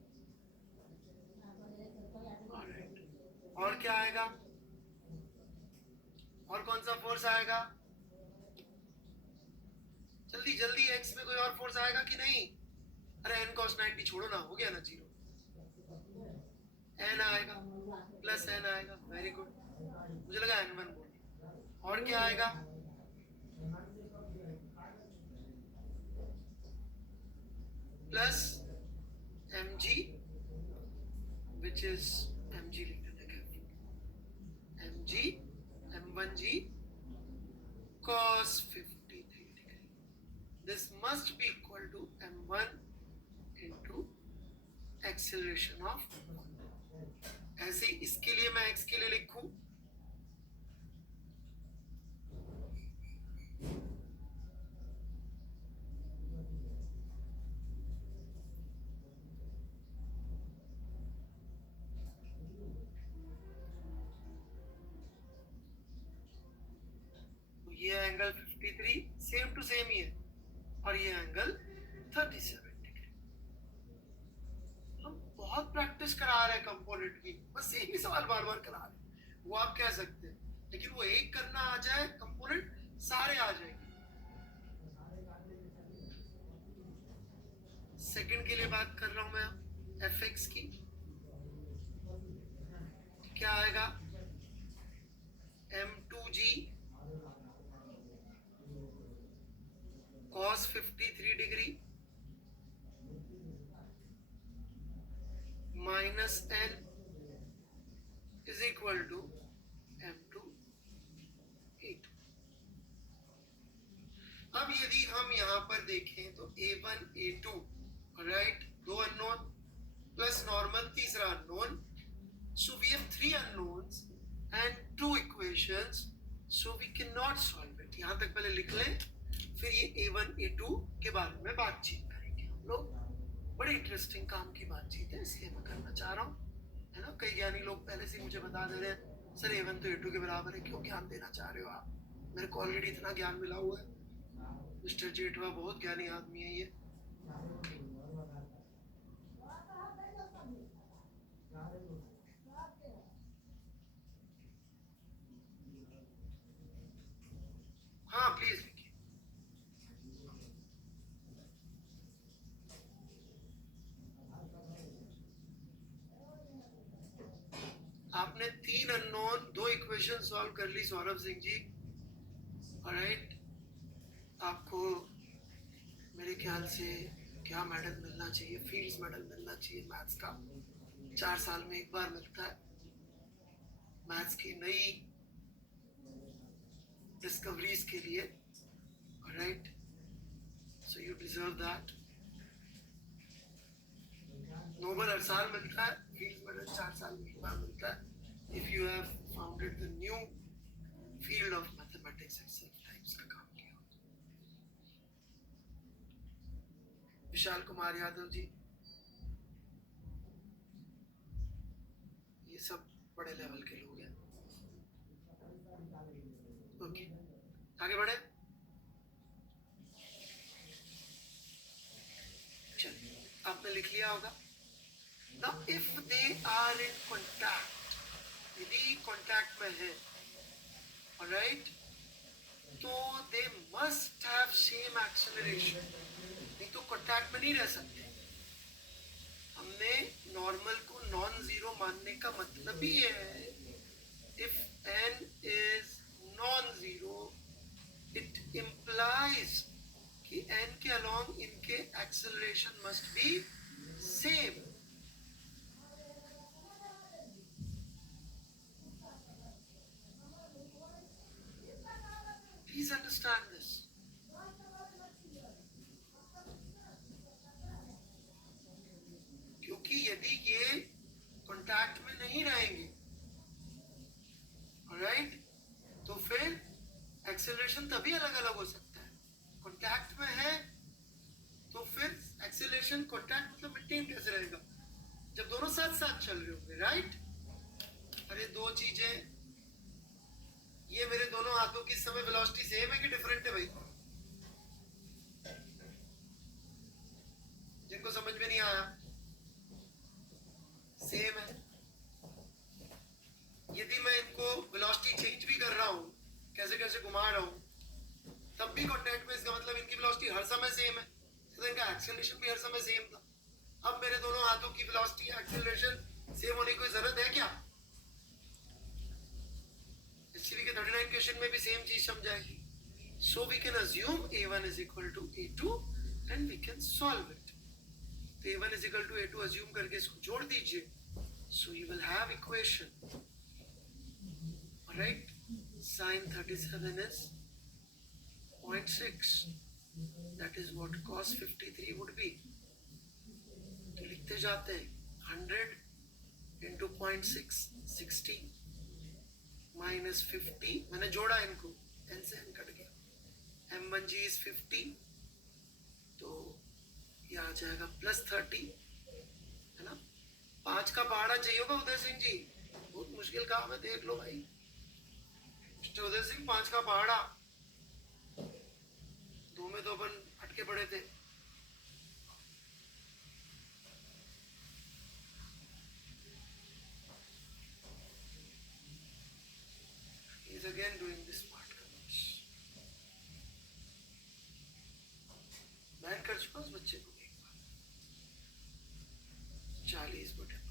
और क्या आएगा? और कौन सा फोर्स आएगा? जल्दी जल्दी, एक्स में कोई और फोर्स आएगा कि नहीं? अरे एन कॉस 90 छोड़ो ना, हो गया ना 0। एन आएगा, प्लस एन आएगा, वेरी गुड। मुझे लगा n1 बोल। और क्या आएगा? Plus mg, which is mg लिख देते हैं, mg m1g cos 53 degree. This must be equal to m1 into acceleration of। ऐसे इसके लिए मैं x के लिए लिखूं, ये एंगल 53 सेम टू सेम ही है, और ये एंगल 37 डिग्री। हम बहुत प्रैक्टिस करा रहे हैं कंपोनेंट की, बस एक ही सवाल बार बार करा रहे हैं, वो आप कह सकते हैं, लेकिन वो एक करना आ जाए कंपोनेंट सारे आ जाएंगे। सेकंड के लिए बात कर रहा हूं मैं fx की, क्या आएगा? m2g cos 53 degree minus n is equal to m2 a2। अब यदि हम यहाँ पर देखें तो a1 a2 राइट, दो अननोन प्लस नॉर्मल तीसरा unknown, so we have three unknowns and two equations, so we cannot solve it। यहाँ तक पहले लिख लें, फिर ये a1 a2 के बारे में बातचीत करेंगे हम लोग। बड़े इंटरेस्टिंग काम की बातचीत है, इसलिए मैं करना चाह रहा हूँ, है ना। कई ज्ञानी लोग पहले से मुझे बता दे रहे हैं सर a1 तो a2 के बराबर है, क्यों ज्ञान देना चाह रहे हो आप, मेरे को ऑलरेडी इतना ज्ञान मिला हुआ है। मिस्टर जेठवा बहुत ज्ञानी आदमी है ये। हाँ प्लीज लिखिए। आपने तीन अननोन दो इक्वेशन सॉल्व कर ली सौरभ सिंह जी, ऑलराइट। आपको मेरे ख्याल से क्या मेडल मिलना चाहिए, फील्ड्स मेडल मिलना चाहिए मैथ्स का, 4 साल में एक बार मिलता है। मैथ्स की नई डिस्कवरीज के लिए, alright, so you deserve that. Nobel हर साल मिलता है, फील्ड्स मेडल 4 साल में एक बार मिलता है if you have founded the new field of mathematics and self types का काम किया। विशाल कुमार यादव जी, ये सब बड़े लेवल के लोग हैं। ओके, आगे बढ़े। चलिए, आपने लिख लिया होगा। Now if they are in contact, यदि contact में है, alright, तो they must have same acceleration, नहीं तो contact में नहीं रह सकते। हमने नॉर्मल को नॉन जीरो मानने का मतलब ही है, if n is non zero it implies कि n के along इनके acceleration must be same। Please understand this। क्योंकि यदि ये कांटेक्ट में नहीं रहेंगे, ऑलराइट, तो फिर एक्सेलरेशन तभी अलग अलग हो सकता है। कांटेक्ट में है तो फिर एक्सेलरेशन कांटेक्ट मतलब मेंटेन कैसे रहेगा, जब दोनों साथ साथ चल रहे होंगे, राइट। अरे दो चीजें, ये मेरे दोनों हाथों की समय वेलोसिटी सेम है कि डिफरेंट है भाई? जिनको समझ में नहीं आया, सेम है। यदि मैं इनको वेलोसिटी चेंज भी कर रहा हूं, कैसे कैसे घुमा रहा हूं, तब भी कांटेक्ट में, इसका मतलब इनकी वेलोसिटी हर समय सेम है, तो इनका एक्सेलरेशन भी हर समय सेम था। अब मेरे दोनों हाथों की वेलोसिटी एक्सेलरेशन सेम होने की कोई जरूरत है क्या? एचसीवी के 39 क्वेश्चन में भी सेम चीज समझाएगी। So we can assume a1 is equal to a2 and we can solve it। तो a1 is equal to a2 assume करके इसको जोड़ दीजिए, so you will have equation, right? Sin 37 is 0.6, that is what cos 53 would be। तो लिखते जाते हैं 100 into 0.6 60 minus 50, मैंने जोड़ा इनको, n से n कट गया, m1g is 50, तो ये आ जाएगा +30, है ना। 5 का पहाड़ा चाहिए होगा उदय सिंह जी, बहुत मुश्किल काम है, देख लो भाई। मिस्टर उदय सिंह, 5 का पहाड़ा, 2 में तो अपन अटके पड़े थे। He is again doing this part colors। बैठ कर चुका उस बच्चे को एक बार, 40/15।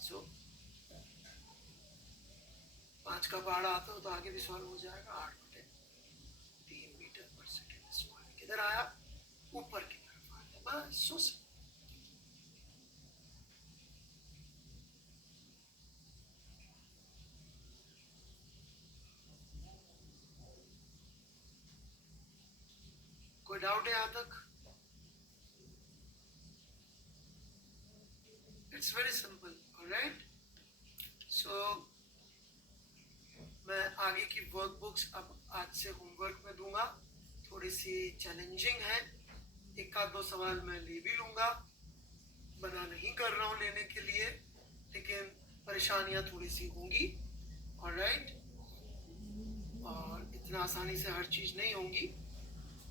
सो 5 का पहाड़ा आता हो तो आगे भी सॉल्व हो जाएगा, 8/15। 10% स्क्वायर किधर आया, ऊपर की तरफ आया, बस सो कोई डाउट है यहाँ तक? It's very simple, alright. So मैं आगे की वर्कबुक्स अब आज से होमवर्क में दूंगा, थोड़ी सी चैलेंजिंग है, एक आध दो सवाल मैं ले भी लूंगा, मना नहीं कर रहा हूँ लेने के लिए, लेकिन परेशानियां थोड़ी सी होंगी, ऑलराइट। और इतना आसानी से हर चीज़ नहीं होंगी,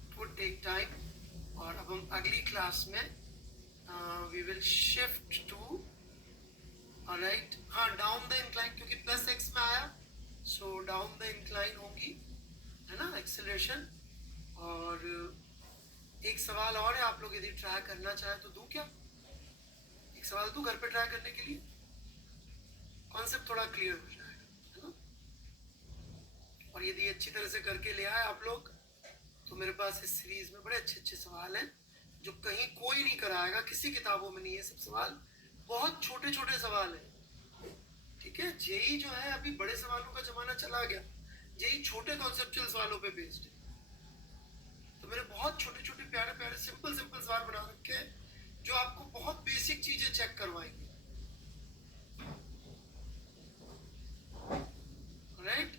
इट वुड टेक टाइम। और अब हम अगली क्लास में we will shift to, alright, हाँ, डाउन द इंक्लाइन, क्योंकि प्लस एक्स में आया, सो डाउन द इंक्लाइन होगी, है ना, एक्सेलरेशन। और एक सवाल और है, आप लोग यदि ट्राई करना चाहे तो दूं क्या? एक सवाल दूं घर पे ट्राई करने के लिए, कॉन्सेप्ट थोड़ा क्लियर हो जाएगा, है ना। और यदि अच्छी तरह से करके ले आए आप लोग, तो मेरे पास इस सीरीज में बड़े अच्छे अच्छे सवाल हैं जो कहीं कोई नहीं कराएगा, किसी किताबों में नहीं है। सब सवाल बहुत छोटे छोटे सवाल हैं, ठीक है। जेई जो है अभी बड़े सवालों का जमाना चला गया, जेई छोटे कॉन्सेप्चुअल सवालों पे बेस्ड है। तो मैंने बहुत छोटे छोटे प्यारे प्यारे सिंपल सिंपल सवाल बना रखे हैं जो आपको बहुत बेसिक चीजें चेक करवाएंगे, राइट।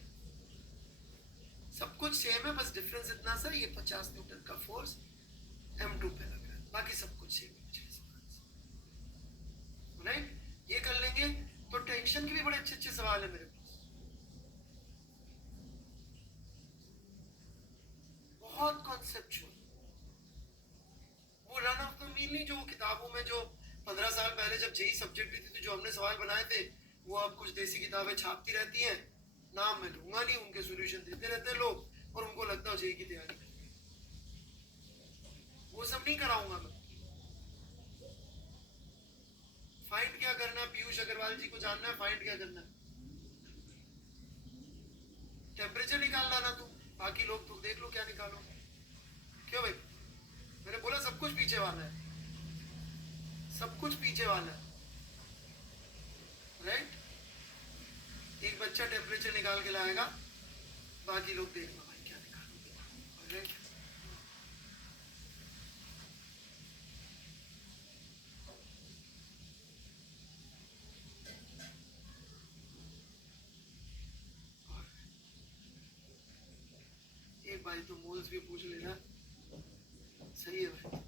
सब कुछ सेम है, बस डिफरेंस इतना सा, ये 50 न्यूटन का फोर्स M2 पे लग रहा है, बाकी सब कुछ सेम है, राइट। ये कर लेंगे तो टेंशन के भी बड़े अच्छे अच्छे सवाल है मेरे पास, बहुत कॉन्सेप्चुअल। वो रन ऑफ द मील नहीं, जो किताबों में जो 15 साल पहले जब जेई सब्जेक्ट ली थी तो जो हमने सवाल बनाए थे, वो अब कुछ देसी किताबें छापती रहती हैं, नाम मैं लूंगा नहीं, उनके सॉल्यूशन देते रहते हैं लोग और उनको लगता है जेई की तैयारी, वो सब नहीं कराऊंगा मैं। फाइंड क्या करना है, पीयूष अग्रवाल जी को जानना है, फाइंड क्या करना है, टेम्परेचर निकालना ना, तुम बाकी लोग तुम देख लो क्या निकालो। क्यों भाई, मैंने बोला सब कुछ पीछे वाला है, सब कुछ पीछे वाला है, राइट। एक बच्चा टेम्परेचर निकाल के लाएगा, बाकी लोग देख लो भाई क्या निकालोगे, राइट। एक भाई तो मोल्स भी पूछ लेना, सही है भाई,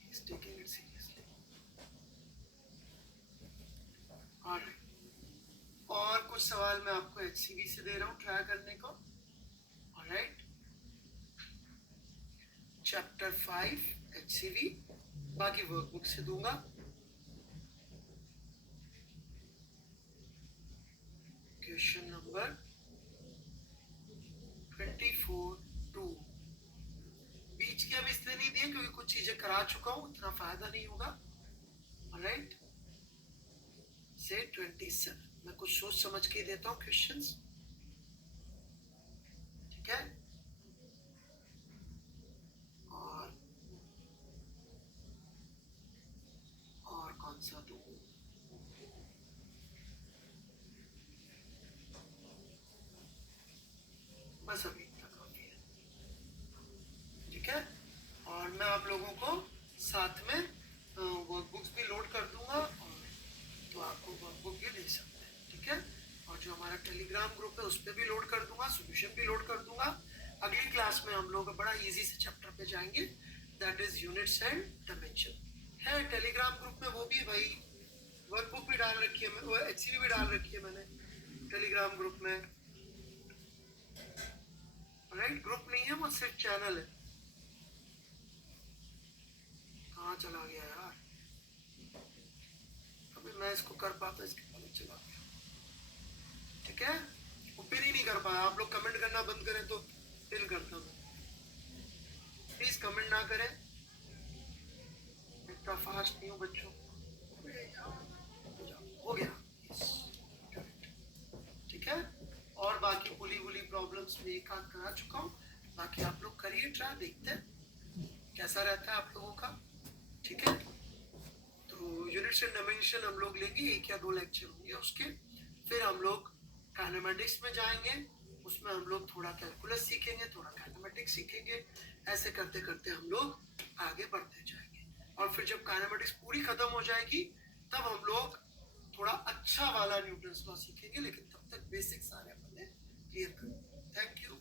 he's taking it seriously, alright। और कुछ सवाल मैं आपको HCV से दे रहा हूँ ट्राई करने को, ऑलराइट। चैप्टर 5 HCV, बाकी वर्कबुक से दूंगा। क्वेश्चन नंबर 24-2, बीच के अब इसलिए नहीं दिए क्योंकि कुछ चीजें करा चुका हूं, इतना फायदा नहीं होगा, ऑलराइट। से 27 मैं कुछ सोच समझ के देता हूँ क्वेश्चंस, ठीक है। और कौन सा दूं, बस अभी इतना काफी है, ठीक है। और मैं आप लोगों को साथ में वर्कबुक्स भी लोड कर दूंगा, और तो आपको वर्कबुक भी दे सकते हैं, ठीक है। और जो हमारा टेलीग्राम ग्रुप है उस पर भी लोड कर दूंगा, सोल्यूशन भी लोड कर दूंगा। अगली क्लास में हम लोग बड़ा इजी से चैप्टर पे जाएंगे, that is units and dimension है। टेलीग्राम ग्रुप में वो भी भाई वर्कबुक भी डाल रखी है, वो HCV भी डाल रखी है मैंने टेलीग्राम ग्रुप में, राइट। ग्रुप नहीं है वो, सिर्फ चैनल है। कहाँ चला गया यार, अभी मैं इसको कर पाता, इसके पहले चला गया, ठीक है। वो फिर ही नहीं कर पाया, आप लोग कमेंट करना बंद करें तो फिर करता हूँ, प्लीज कमेंट ना करें, इतना फास्ट नहीं हूँ बच्चों, हो गया, ठीक है। और बाकी पुली वुली प्रॉब्लम्स में एक आध करा चुका हूँ, बाकी आप लोग करिए ट्राई, देखते हैं कैसा रहता है आप लोगों का, ठीक है। तो यूनिट्स एंड डायमेंशन हम लोग लेंगे, 1 या 2 लेक्चर होंगे उसके। फिर हम लोग काइनेमेटिक्स में जाएंगे, उसमें हम लोग थोड़ा कैलकुलस सीखेंगे, थोड़ा काइनेमेटिक्स सीखेंगे। ऐसे करते करते हम लोग आगे बढ़ते जाएंगे। और फिर जब काइनेमेटिक्स पूरी खत्म हो जाएगी तब हम लोग थोड़ा अच्छा वाला न्यूटन्स लॉ सीखेंगे, लेकिन तब तक बेसिक सारे अपने क्लियर करेंगे। Thank you.